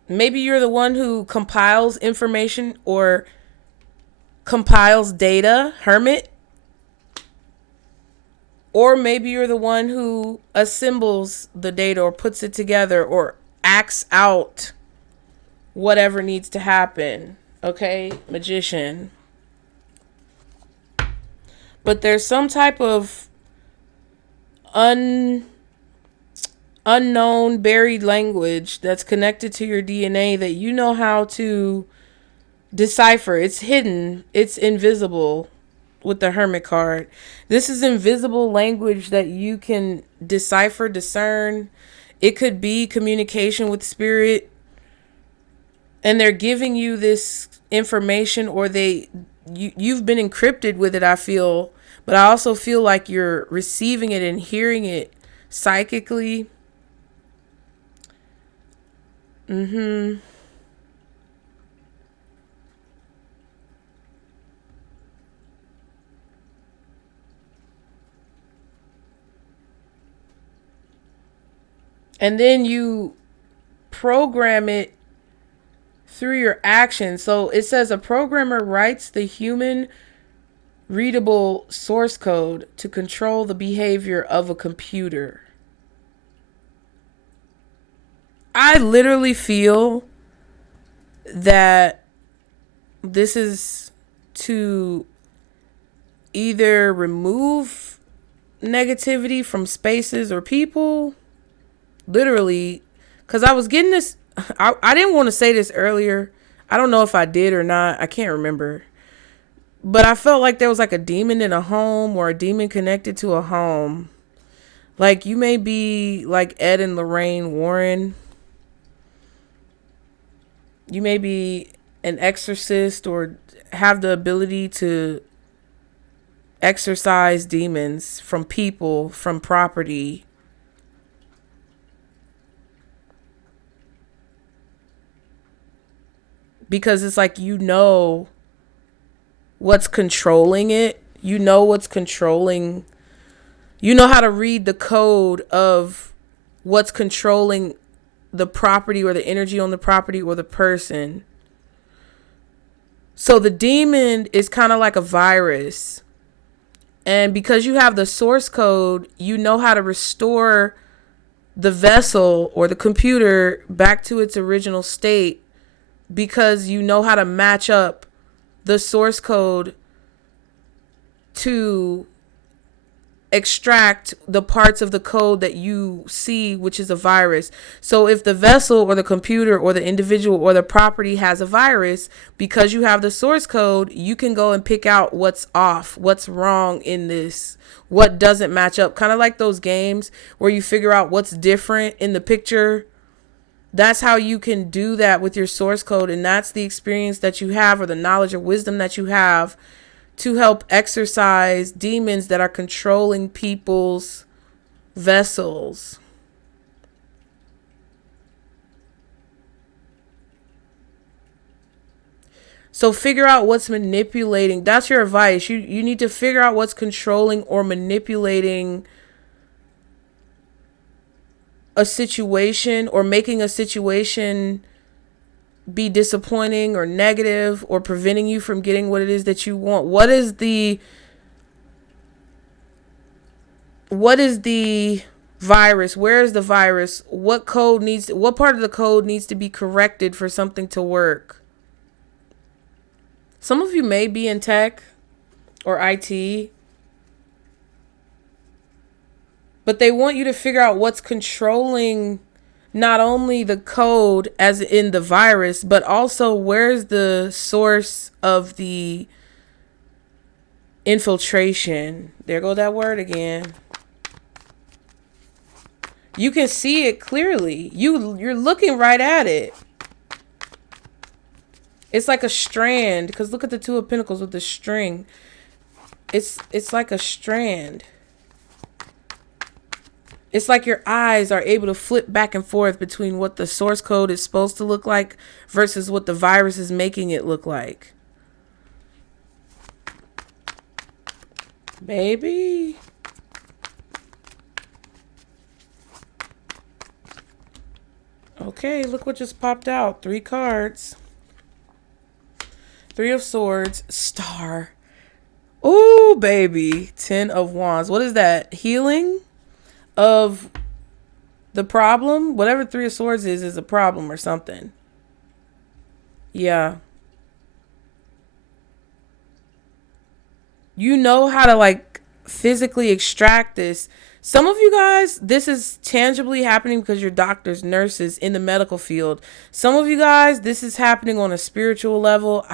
Maybe you're the one who compiles information or compiles data, hermit. Or maybe you're the one who assembles the data or puts it together or acts out whatever needs to happen. Okay, Magician. But there's some type of unknown buried language that's connected to your DNA that you know how to decipher. It's hidden. It's invisible with the Hermit card. This is invisible language that you can decipher, discern. It could be communication with spirit. And they're giving you this information or you've been encrypted with it, I feel. But I also feel like you're receiving it and hearing it psychically. And then you program it through your actions. So it says a programmer writes the human readable source code to control the behavior of a computer. I literally feel that this is to either remove negativity from spaces or people. Literally, because I was getting this, I didn't want to say this earlier. I don't know if I did or not. I can't remember. But I felt like there was like a demon in a home or a demon connected to a home. Like you may be like Ed and Lorraine Warren. You may be an exorcist or have the ability to exorcise demons from people, from property. Because it's like, you know what's controlling it. You know what's controlling. You know how to read the code of what's controlling the property or the energy on the property or the person. So the demon is kind of like a virus. And because you have the source code, you know how to restore the vessel or the computer back to its original state, because you know how to match up the source code to extract the parts of the code that you see, which is a virus. So if the vessel or the computer or the individual or the property has a virus, because you have the source code, you can go and pick out what's off, what's wrong in this, what doesn't match up. Kind of like those games where you figure out what's different in the picture. That's how you can do that with your source code. And that's the experience that you have, or the knowledge or wisdom that you have, to help exorcise demons that are controlling people's vessels. So figure out what's manipulating. That's your advice. You need to figure out what's controlling or manipulating a situation, or making a situation be disappointing or negative, or preventing you from getting what it is that you want. What is the virus? Where is the virus? What part of the code needs to be corrected for something to work? Some of you may be in tech or IT, but they want you to figure out what's controlling not only the code as in the virus, but also where's the source of the infiltration. There go that word again. You can see it clearly. You're looking right at it. It's like a strand, because look at the Two of Pentacles with the string. It's like a strand. It's like your eyes are able to flip back and forth between what the source code is supposed to look like versus what the virus is making it look like. Baby. Okay, look what just popped out. 3 cards. 3 of Swords. Star. Ooh, baby. 10 of Wands. What is that? Healing of the problem? Whatever 3 of Swords is a problem or something. Yeah. You know how to like physically extract this. Some of you guys, this is tangibly happening because you're doctors, nurses in the medical field. Some of you guys, this is happening on a spiritual level.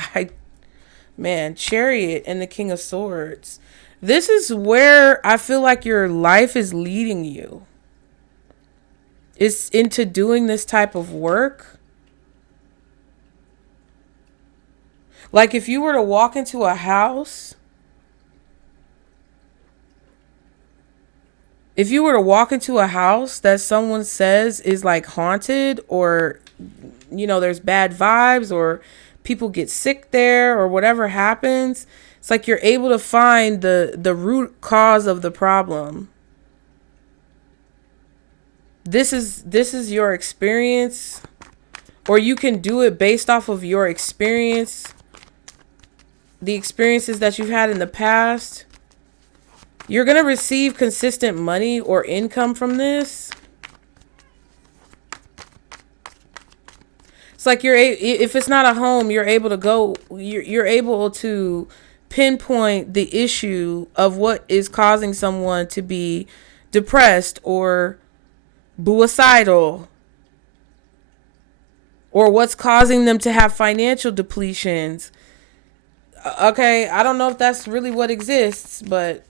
Chariot and the King of Swords. This is where I feel like your life is leading you. It's into doing this type of work. Like if you were to walk into a house, that someone says is like haunted, or, you know, there's bad vibes, or people get sick there, or whatever happens, it's like you're able to find the root cause of the problem. this is your experience, or you can do it based off of your experience, the experiences that you've had in the past. You're going to receive consistent money or income from this. It's like if it's not a home, you're able to pinpoint the issue of what is causing someone to be depressed or suicidal, or what's causing them to have financial depletions. Okay, I don't know if that's really what exists, but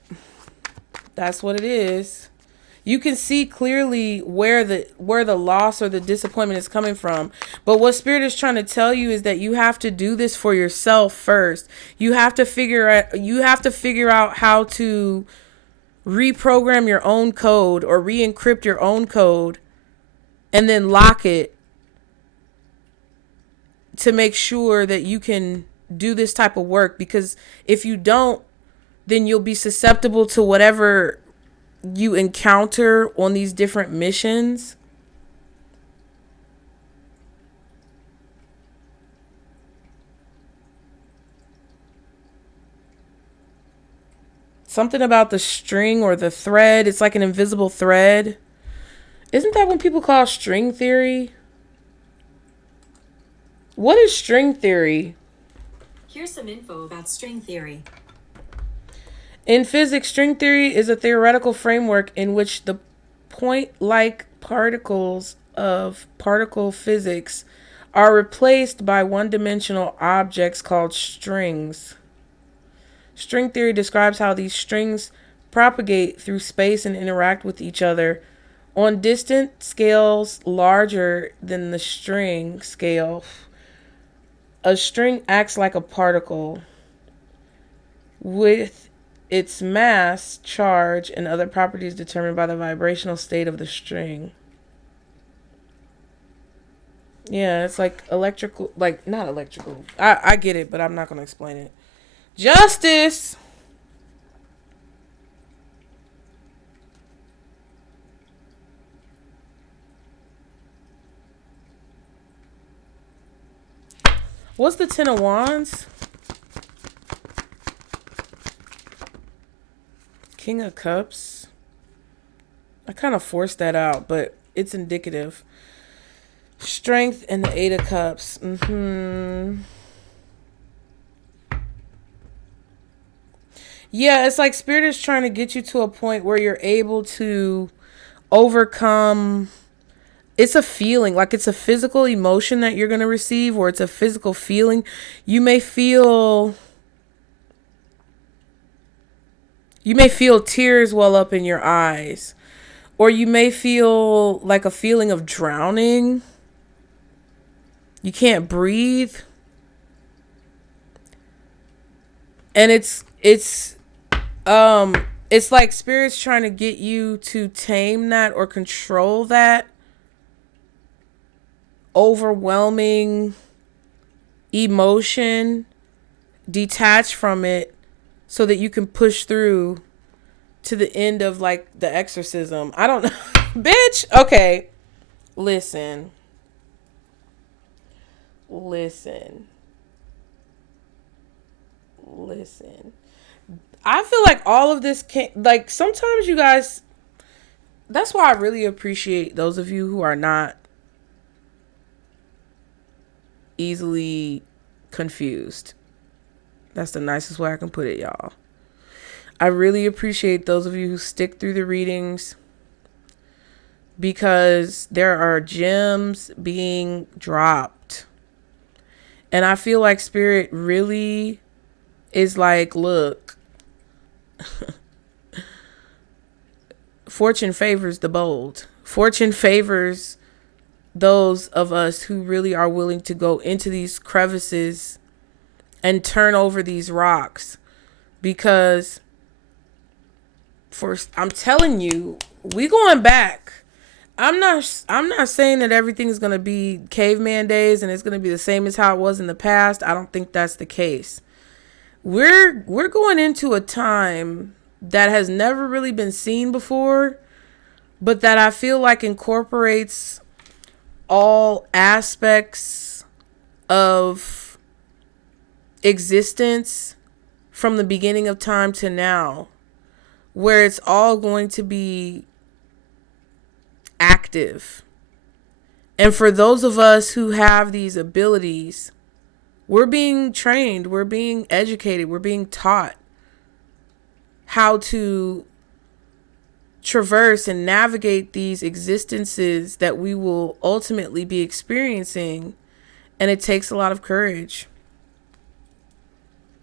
that's what it is. You can see clearly where the loss or the disappointment is coming from. But what Spirit is trying to tell you is that you have to do this for yourself first. You have to figure out how to reprogram your own code or re-encrypt your own code and then lock it to make sure that you can do this type of work. Because if you don't, then you'll be susceptible to whatever you encounter on these different missions. Something about the string or the thread. It's like an invisible thread. Isn't that what people call string theory? What is string theory? Here's some info about string theory. In physics, string theory is a theoretical framework in which the point-like particles of particle physics are replaced by one-dimensional objects called strings. String theory describes how these strings propagate through space and interact with each other on distant scales larger than the string scale. A string acts like a particle with its mass, charge, and other properties determined by the vibrational state of the string. Yeah, it's like electrical, like not electrical. I get it, but I'm not going to explain it. Justice! What's the Ten of Wands? King of Cups. I kind of forced that out, but it's indicative. Strength and the Eight of Cups. Yeah, it's like Spirit is trying to get you to a point where you're able to overcome. It's a feeling, like it's a physical emotion that you're going to receive, or it's a physical feeling. You may feel tears well up in your eyes, or you may feel like a feeling of drowning. You can't breathe. And it's like Spirit's trying to get you to tame that or control that overwhelming emotion, detach from it, so that you can push through to the end of like the exorcism. I don't know. Bitch. Okay. Listen. I feel like all of this like sometimes you guys, that's why I really appreciate those of you who are not easily confused. That's the nicest way I can put it, y'all. I really appreciate those of you who stick through the readings, because there are gems being dropped. And I feel like Spirit really is like, look, fortune favors the bold. Fortune favors those of us who really are willing to go into these crevices and turn over these rocks. Because I'm telling you, we going back. I'm not saying that everything is going to be caveman days and it's going to be the same as how it was in the past. I don't think that's the case. We're going into a time that has never really been seen before, but that I feel like incorporates all aspects of existence from the beginning of time to now, where it's all going to be active. And for those of us who have these abilities, we're being trained, we're being educated, we're being taught how to traverse and navigate these existences that we will ultimately be experiencing. And it takes a lot of courage.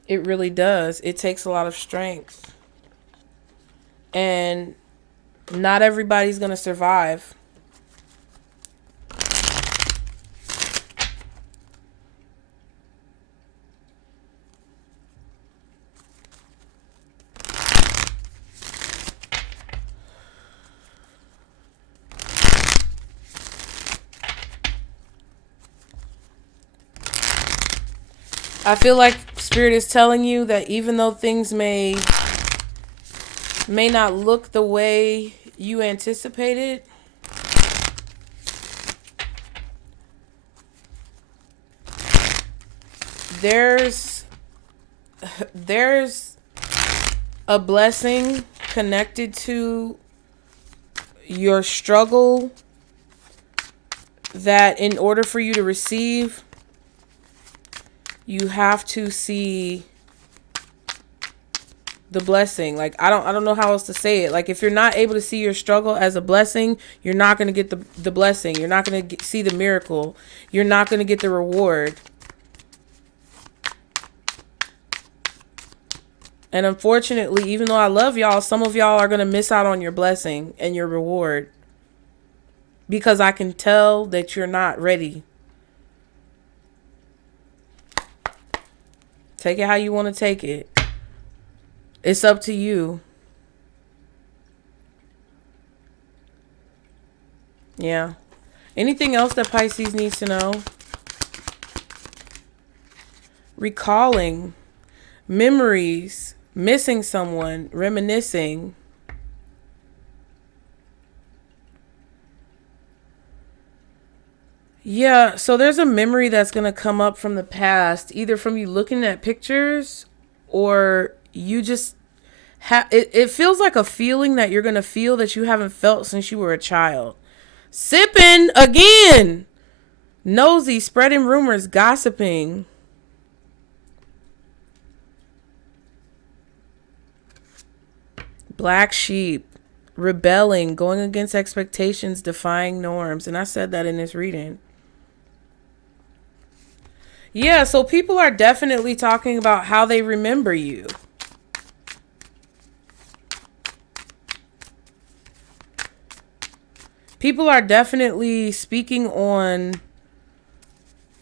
It really does. It takes a lot of strength. And not everybody's going to survive. I feel like Spirit is telling you that even though things may not look the way you anticipated, there's a blessing connected to your struggle that in order for you to receive, you have to see the blessing. Like, I don't know how else to say it. Like, if you're not able to see your struggle as a blessing, you're not going to get the blessing. You're not going to see the miracle. You're not going to get the reward. And unfortunately, even though I love y'all, some of y'all are going to miss out on your blessing and your reward, because I can tell that you're not ready. Take it how you want to take it. It's up to you. Yeah. Anything else that Pisces needs to know? Recalling, memories, missing someone, reminiscing. Yeah, so there's a memory that's going to come up from the past, either from you looking at pictures or you just it feels like a feeling that you're going to feel that you haven't felt since you were a child. Sipping again. Nosy, spreading rumors, gossiping. Black sheep, rebelling, going against expectations, defying norms. And I said that in this reading. Yeah, so people are definitely talking about how they remember you. People are definitely speaking on,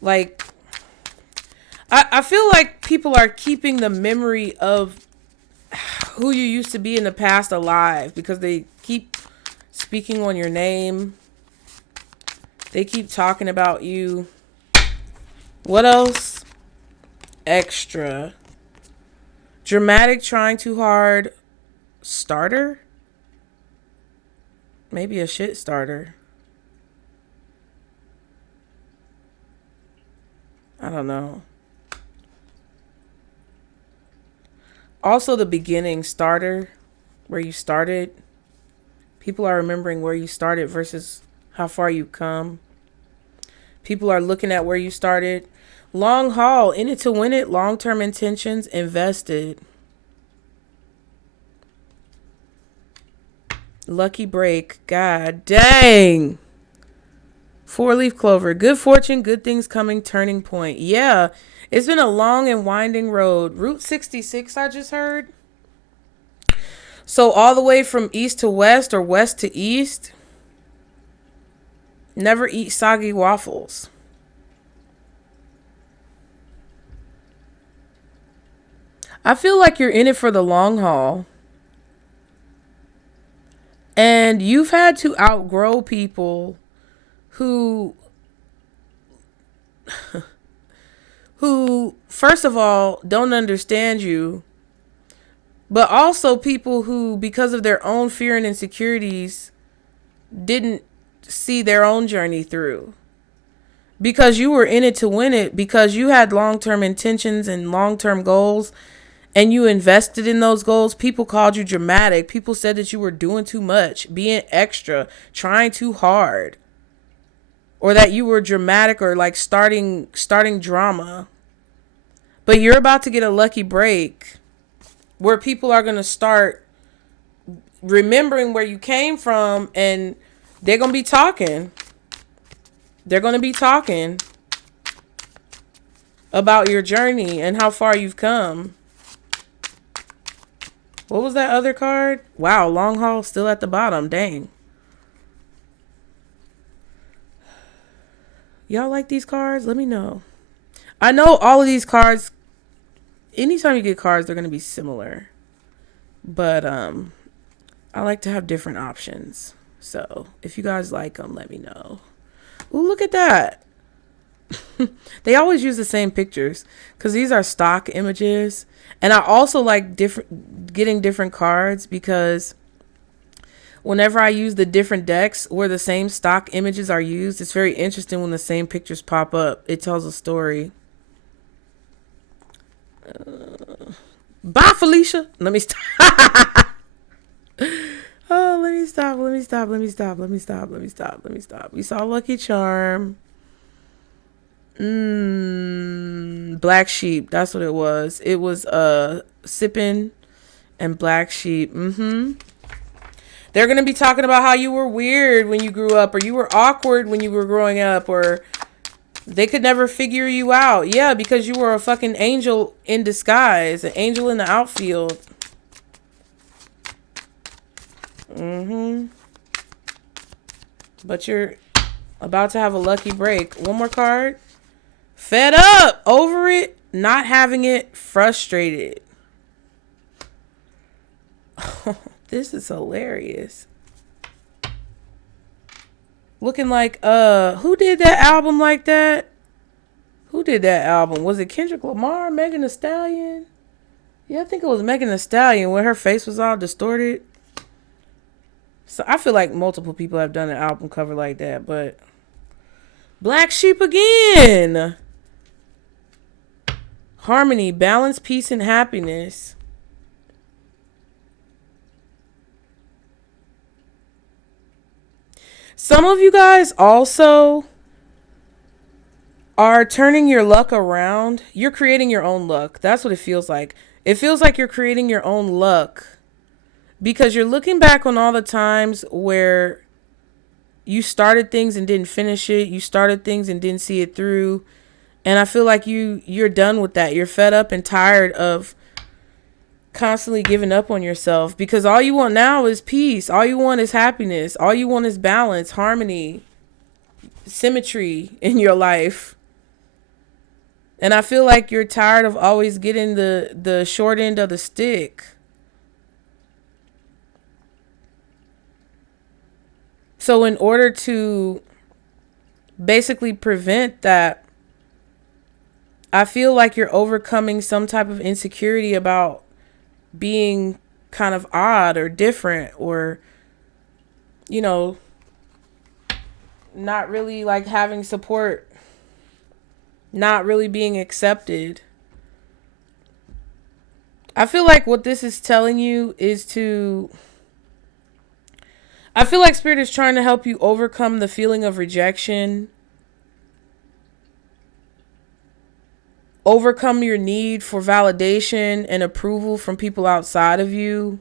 like, I feel like people are keeping the memory of who you used to be in the past alive, because they keep speaking on your name. They keep talking about you. What else? Extra. Dramatic, trying too hard. Starter? Maybe a shit starter. I don't know. Also the beginning, starter, where you started. People are remembering where you started versus how far you've come. People are looking at where you started. Long haul, in it to win it, long-term intentions, invested. Lucky break, god dang. 4-leaf clover, good fortune, good things coming, turning point. Yeah, it's been a long and winding road. Route 66, I just heard. So all the way from east to west or west to east. Never eat soggy waffles. I feel like you're in it for the long haul. And you've had to outgrow people who first of all don't understand you, but also people who, because of their own fear and insecurities, didn't see their own journey through. Because you were in it to win it, because you had long-term intentions and long-term goals, and you invested in those goals. People called you dramatic. People said that you were doing too much, being extra, trying too hard, or that you were dramatic, or like starting drama. But you're about to get a lucky break where people are going to start remembering where you came from, and they're going to be talking. They're going to be talking about your journey and how far you've come. What was that other card? Wow, long haul still at the bottom. Dang. Y'all like these cards? Let me know. I know all of these cards, anytime you get cards, they're going to be similar. But I like to have different options. So if you guys like them, let me know. Ooh, look at that. They always use the same pictures because these are stock images. And I also like getting different cards because whenever I use the different decks where the same stock images are used, it's very interesting when the same pictures pop up. It tells a story. Bye, Felicia. Let me stop. Oh, let me stop. We saw Lucky Charm. Black Sheep. That's what it was. It was Sippin' and Black Sheep. They're going to be talking about how you were weird when you grew up, or you were awkward when you were growing up, or they could never figure you out. Yeah, because you were a fucking angel in disguise, an angel in the outfield. But you're about to have a lucky break. One more card. Fed up, over it, not having it, frustrated. This is hilarious. Looking like, who did that album like that? Who did that album? Was it Kendrick Lamar, Megan Thee Stallion? Yeah, I think it was Megan Thee Stallion where her face was all distorted. So I feel like multiple people have done an album cover like that, but Black Sheep again. Harmony, balance, peace, and happiness. Some of you guys also are turning your luck around. You're creating your own luck. That's what it feels like. It feels like you're creating your own luck because you're looking back on all the times where you started things and didn't finish it. You started things and didn't see it through. And I feel like you're done with that. You're fed up and tired of constantly giving up on yourself because all you want now is peace. All you want is happiness. All you want is balance, harmony, symmetry in your life. And I feel like you're tired of always getting the short end of the stick. So in order to basically prevent that, I feel like you're overcoming some type of insecurity about being kind of odd or different, or, you know, not really like having support, not really being accepted. I feel like what this is telling you is I feel like Spirit is trying to help you overcome the feeling of rejection, overcome your need for validation and approval from people outside of you.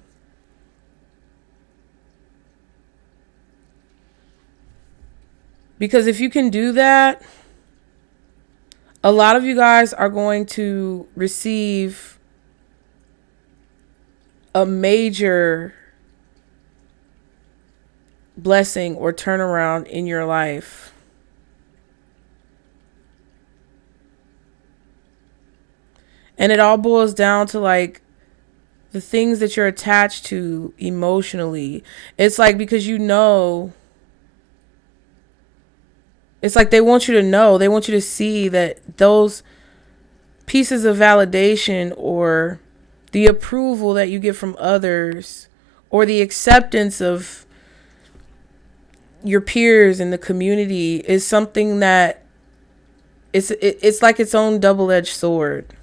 Because if you can do that, a lot of you guys are going to receive a major blessing or turnaround in your life. And it all boils down to like the things that you're attached to emotionally. It's like because it's like they want you to know, they want you to see that those pieces of validation or the approval that you get from others or the acceptance of your peers in the community is something that it's like its own double-edged sword.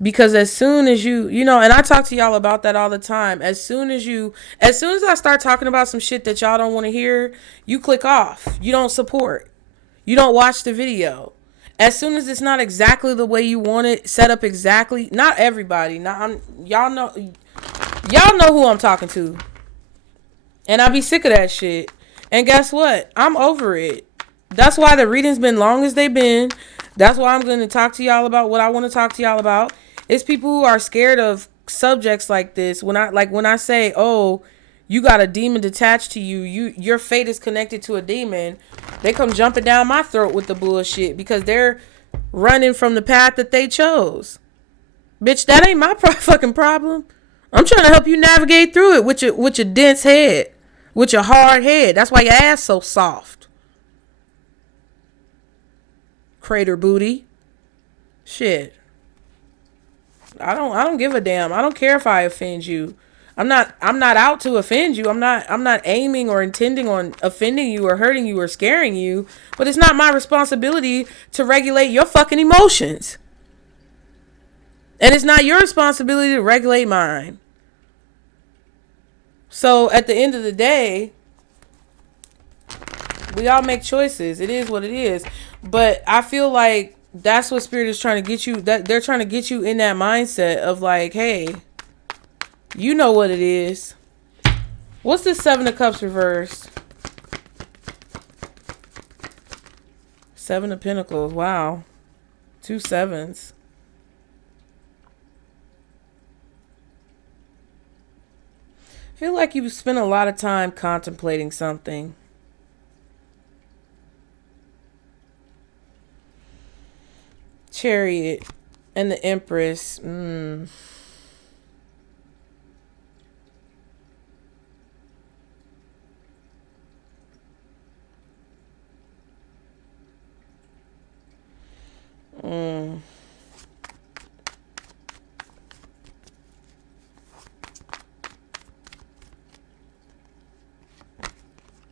Because as soon as you know, and I talk to y'all about that all the time, as soon as I start talking about some shit that y'all don't want to hear, you click off. You don't support. You don't watch the video. As soon as it's not exactly the way you want it, set up exactly, not everybody. Y'all know who I'm talking to. And I be sick of that shit. And guess what? I'm over it. That's why the reading's been long as they've been. That's why I'm going to talk to y'all about what I want to talk to y'all about. It's people who are scared of subjects like this. When I say, oh, you got a demon detached to you, your fate is connected to a demon, they come jumping down my throat with the bullshit because they're running from the path that they chose. Bitch, that ain't my fucking problem. I'm trying to help you navigate through it with your dense head, with your hard head. That's why your ass so soft. Crater booty. Shit. I don't give a damn. I don't care if I offend you. I'm not out to offend you. I'm not aiming or intending on offending you or hurting you or scaring you, but it's not my responsibility to regulate your fucking emotions. And it's not your responsibility to regulate mine. So at the end of the day, we all make choices. It is what it is. But I feel like that's what Spirit is trying to get you. That they're trying to get you in that mindset of like, hey, you know what it is. What's this 7 of Cups reversed? 7 of Pentacles. Wow. 2 7s. I feel like you spent a lot of time contemplating something. Chariot and the Empress.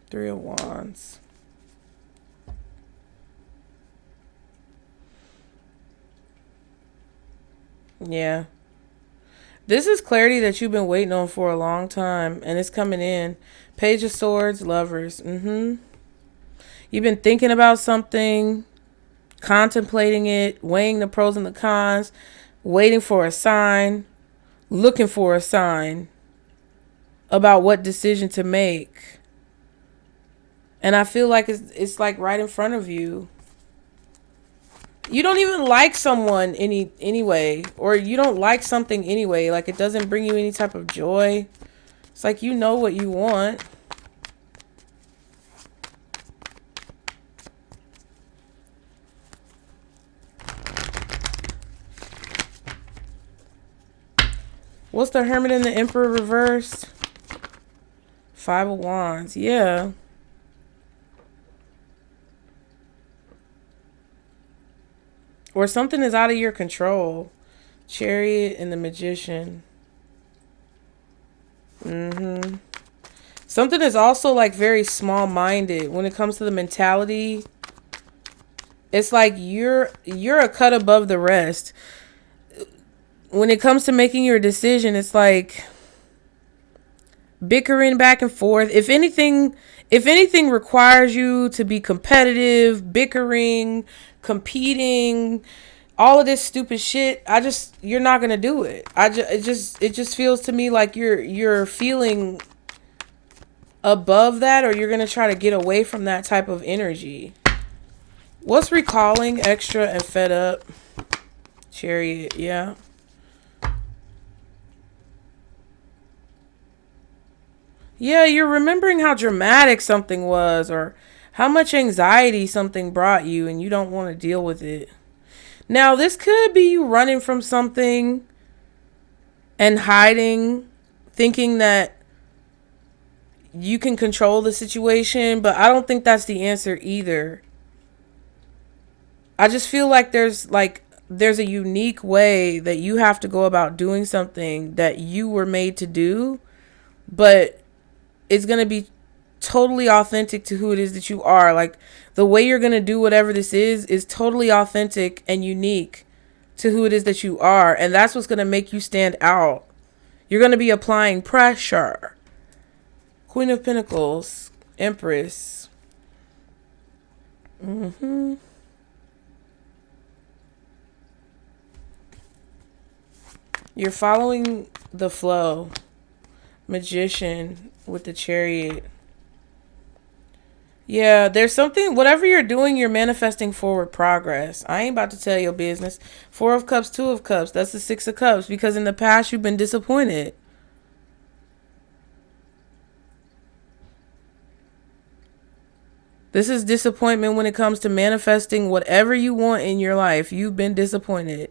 3 of Wands. Yeah. This is clarity that you've been waiting on for a long time, and it's coming in. Page of Swords, Lovers. You've been thinking about something, contemplating it, weighing the pros and the cons, waiting for a sign, looking for a sign about what decision to make. And I feel like it's like right in front of you. You don't even like someone anyway, or you don't like something anyway. Like it doesn't bring you any type of joy. It's like you know what you want. What's the Hermit and the Emperor reversed? 5 of Wands. Yeah. Or something is out of your control. Chariot and the Magician. Something is also like very small-minded when it comes to the mentality. It's like you're a cut above the rest. When it comes to making your decision, it's like bickering back and forth. If anything requires you to be competitive, bickering, competing, all of this stupid shit, you're not gonna do it. It just feels to me like you're feeling above that, or you're gonna try to get away from that type of energy. What's recalling? Extra and fed up. Chariot, yeah. Yeah, you're remembering how dramatic something was, or how much anxiety something brought you, and you don't want to deal with it. Now, this could be you running from something and hiding, thinking that you can control the situation, but I don't think that's the answer either. I just feel like there's a unique way that you have to go about doing something that you were made to do, but it's going to be totally authentic to who it is that you are. Like, the way you're going to do whatever this is totally authentic and unique to who it is that you are. And that's what's going to make you stand out. You're going to be applying pressure. Queen of Pentacles, Empress. You're following the flow. Magician with the Chariot. Yeah, there's something, whatever you're doing, you're manifesting forward progress. I ain't about to tell your business. 4 of Cups, 2 of Cups. That's the 6 of Cups, because in the past you've been disappointed. This is disappointment when it comes to manifesting whatever you want in your life. You've been disappointed.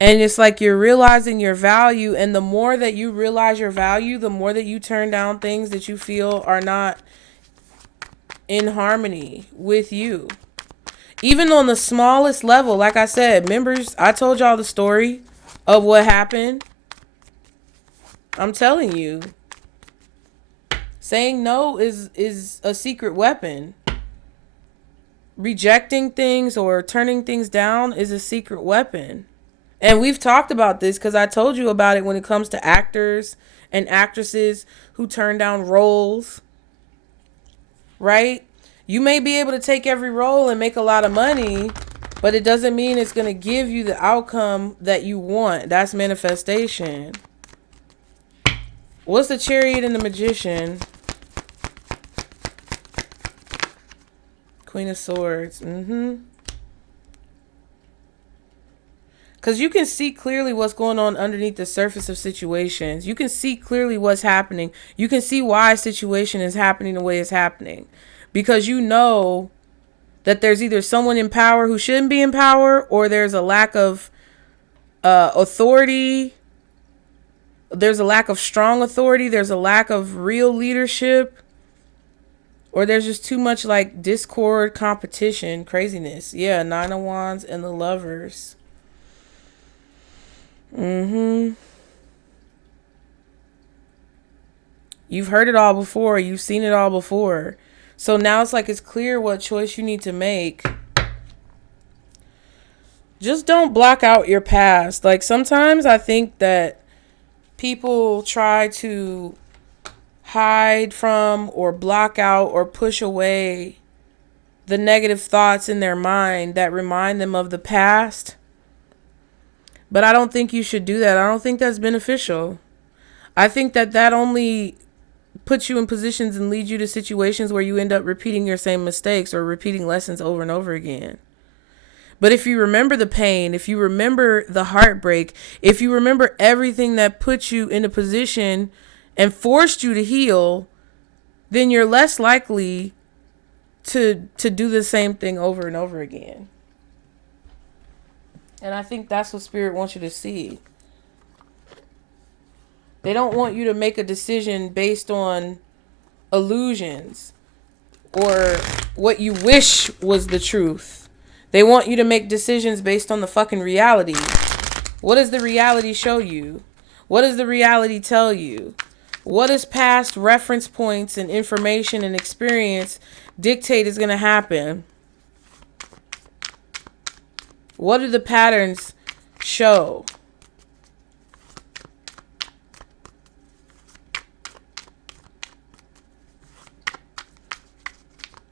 And it's like you're realizing your value. And the more that you realize your value, the more that you turn down things that you feel are not in harmony with you. Even on the smallest level, like I said, members, I told y'all the story of what happened. I'm telling you. Saying no is a secret weapon. Rejecting things or turning things down is a secret weapon. And we've talked about this because I told you about it when it comes to actors and actresses who turn down roles. Right? You may be able to take every role and make a lot of money, but it doesn't mean it's going to give you the outcome that you want. That's manifestation. What's the Chariot and the Magician? Queen of Swords. Because you can see clearly what's going on underneath the surface of situations. You can see clearly what's happening. You can see why a situation is happening the way it's happening. Because you know that there's either someone in power who shouldn't be in power, or there's a lack of authority. There's a lack of strong authority. There's a lack of real leadership. Or there's just too much like discord, competition, craziness. Yeah, 9 of Wands and the Lovers. You've heard it all before. You've seen it all before. So now it's like it's clear what choice you need to make. Just don't block out your past. Like, sometimes I think that people try to hide from or block out or push away the negative thoughts in their mind that remind them of the past. But I don't think you should do that. I don't think that's beneficial. I think that that only puts you in positions and leads you to situations where you end up repeating your same mistakes or repeating lessons over and over again. But if you remember the pain, if you remember the heartbreak, if you remember everything that put you in a position and forced you to heal, then you're less likely to do the same thing over and over again. And I think that's what Spirit wants you to see. They don't want you to make a decision based on illusions or what you wish was the truth. They want you to make decisions based on the fucking reality. What does the reality show you? What does the reality tell you? What does past reference points and information and experience dictate is going to happen? What do the patterns show?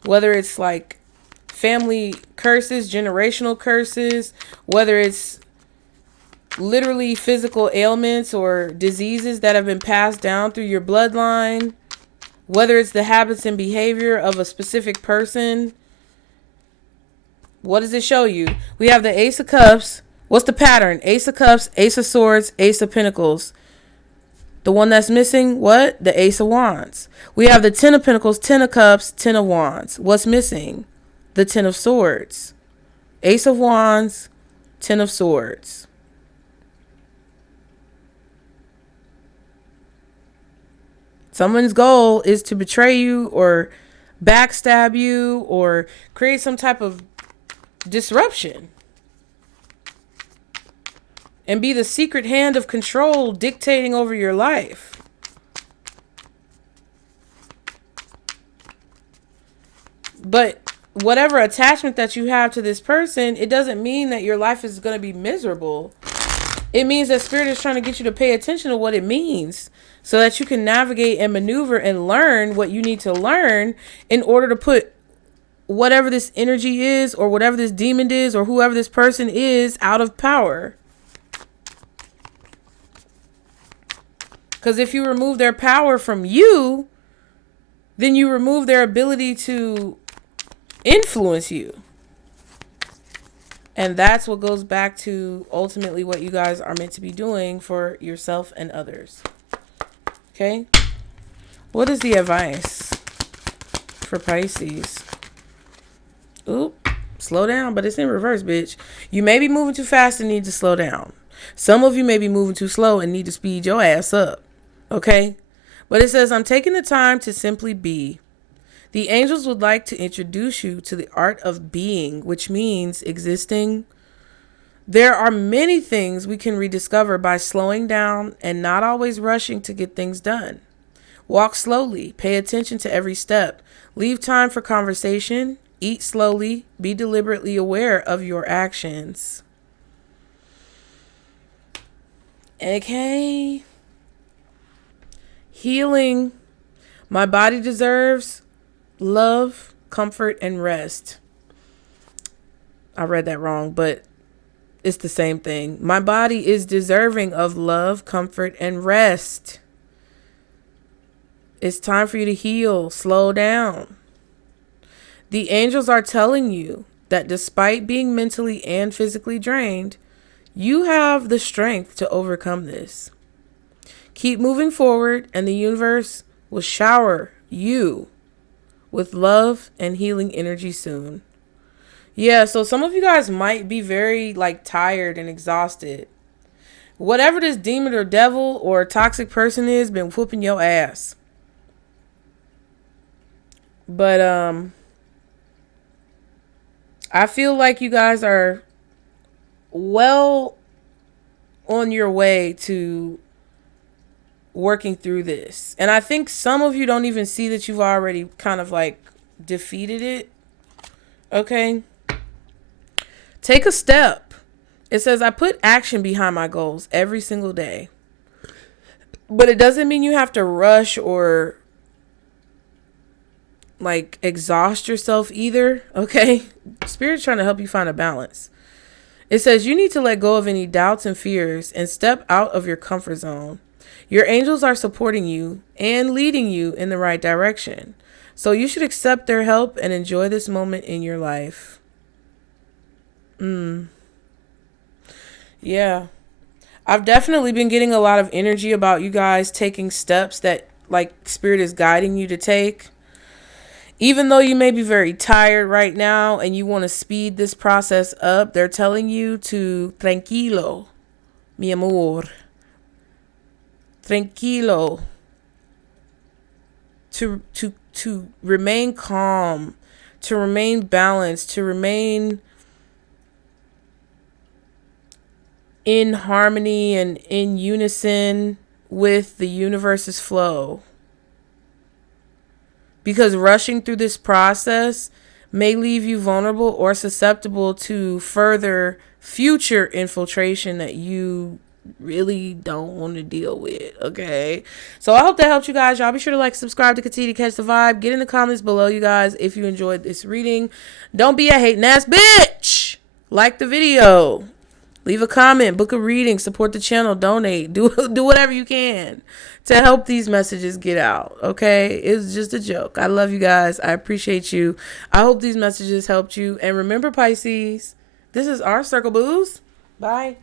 Whether it's like family curses, generational curses, whether it's literally physical ailments or diseases that have been passed down through your bloodline, whether it's the habits and behavior of a specific person. What does it show you? We have the Ace of Cups. What's the pattern? Ace of Cups, Ace of Swords, Ace of Pentacles. The one that's missing, what? The Ace of Wands. We have the 10 of Pentacles, 10 of Cups, 10 of Wands. What's missing? The 10 of Swords. Ace of Wands, 10 of Swords. Someone's goal is to betray you or backstab you or create some type of disruption and be the secret hand of control dictating over your life. But whatever attachment that you have to this person, it doesn't mean that your life is going to be miserable. It means that Spirit is trying to get you to pay attention to what it means so that you can navigate and maneuver and learn what you need to learn in order to put whatever this energy is or whatever this demon is or whoever this person is out of power. Because if you remove their power from you, then you remove their ability to influence you. And that's what goes back to ultimately what you guys are meant to be doing for yourself and others. Okay? What is the advice for Pisces? Oop, slow down, but it's in reverse, bitch. You may be moving too fast and need to slow down. Some of you may be moving too slow and need to speed your ass up. Okay? But it says, I'm taking the time to simply be. The angels would like to introduce you to the art of being, which means existing. There are many things we can rediscover by slowing down and not always rushing to get things done. Walk slowly, pay attention to every step, leave time for conversation, eat slowly, be deliberately aware of your actions. Okay. Healing. My body deserves love, comfort, and rest. I read that wrong, but it's the same thing. My body is deserving of love, comfort, and rest. It's time for you to heal. Slow down. The angels are telling you that despite being mentally and physically drained, you have the strength to overcome this. Keep moving forward, and the universe will shower you with love and healing energy soon. Yeah, so some of you guys might be very tired and exhausted. Whatever this demon or devil or toxic person is, been whooping your ass. But I feel like you guys are well on your way to working through this. And I think some of you don't even see that you've already kind of defeated it. Okay. Take a step. It says, I put action behind my goals every single day. But it doesn't mean you have to rush or exhaust yourself either. Okay. Spirit's trying to help you find a balance. It says you need to let go of any doubts and fears and step out of your comfort zone. Your angels are supporting you and leading you in the right direction. So you should accept their help and enjoy this moment in your life. Yeah. I've definitely been getting a lot of energy about you guys taking steps that Spirit is guiding you to take. Even though you may be very tired right now and you want to speed this process up, they're telling you to tranquilo, mi amor. Tranquilo. To remain calm, to remain balanced, to remain in harmony and in unison with the universe's flow. Because rushing through this process may leave you vulnerable or susceptible to further future infiltration that you really don't want to deal with. Okay. So I hope that helped you guys. Y'all be sure to subscribe to continue to catch the vibe. Get in the comments below, you guys, if you enjoyed this reading. Don't be a hating ass bitch. Like the video. Leave a comment, book a reading, support the channel, donate, do whatever you can to help these messages get out. Okay. It's just a joke. I love you guys. I appreciate you. I hope these messages helped you. And remember, Pisces, this is our circle, booze. Bye.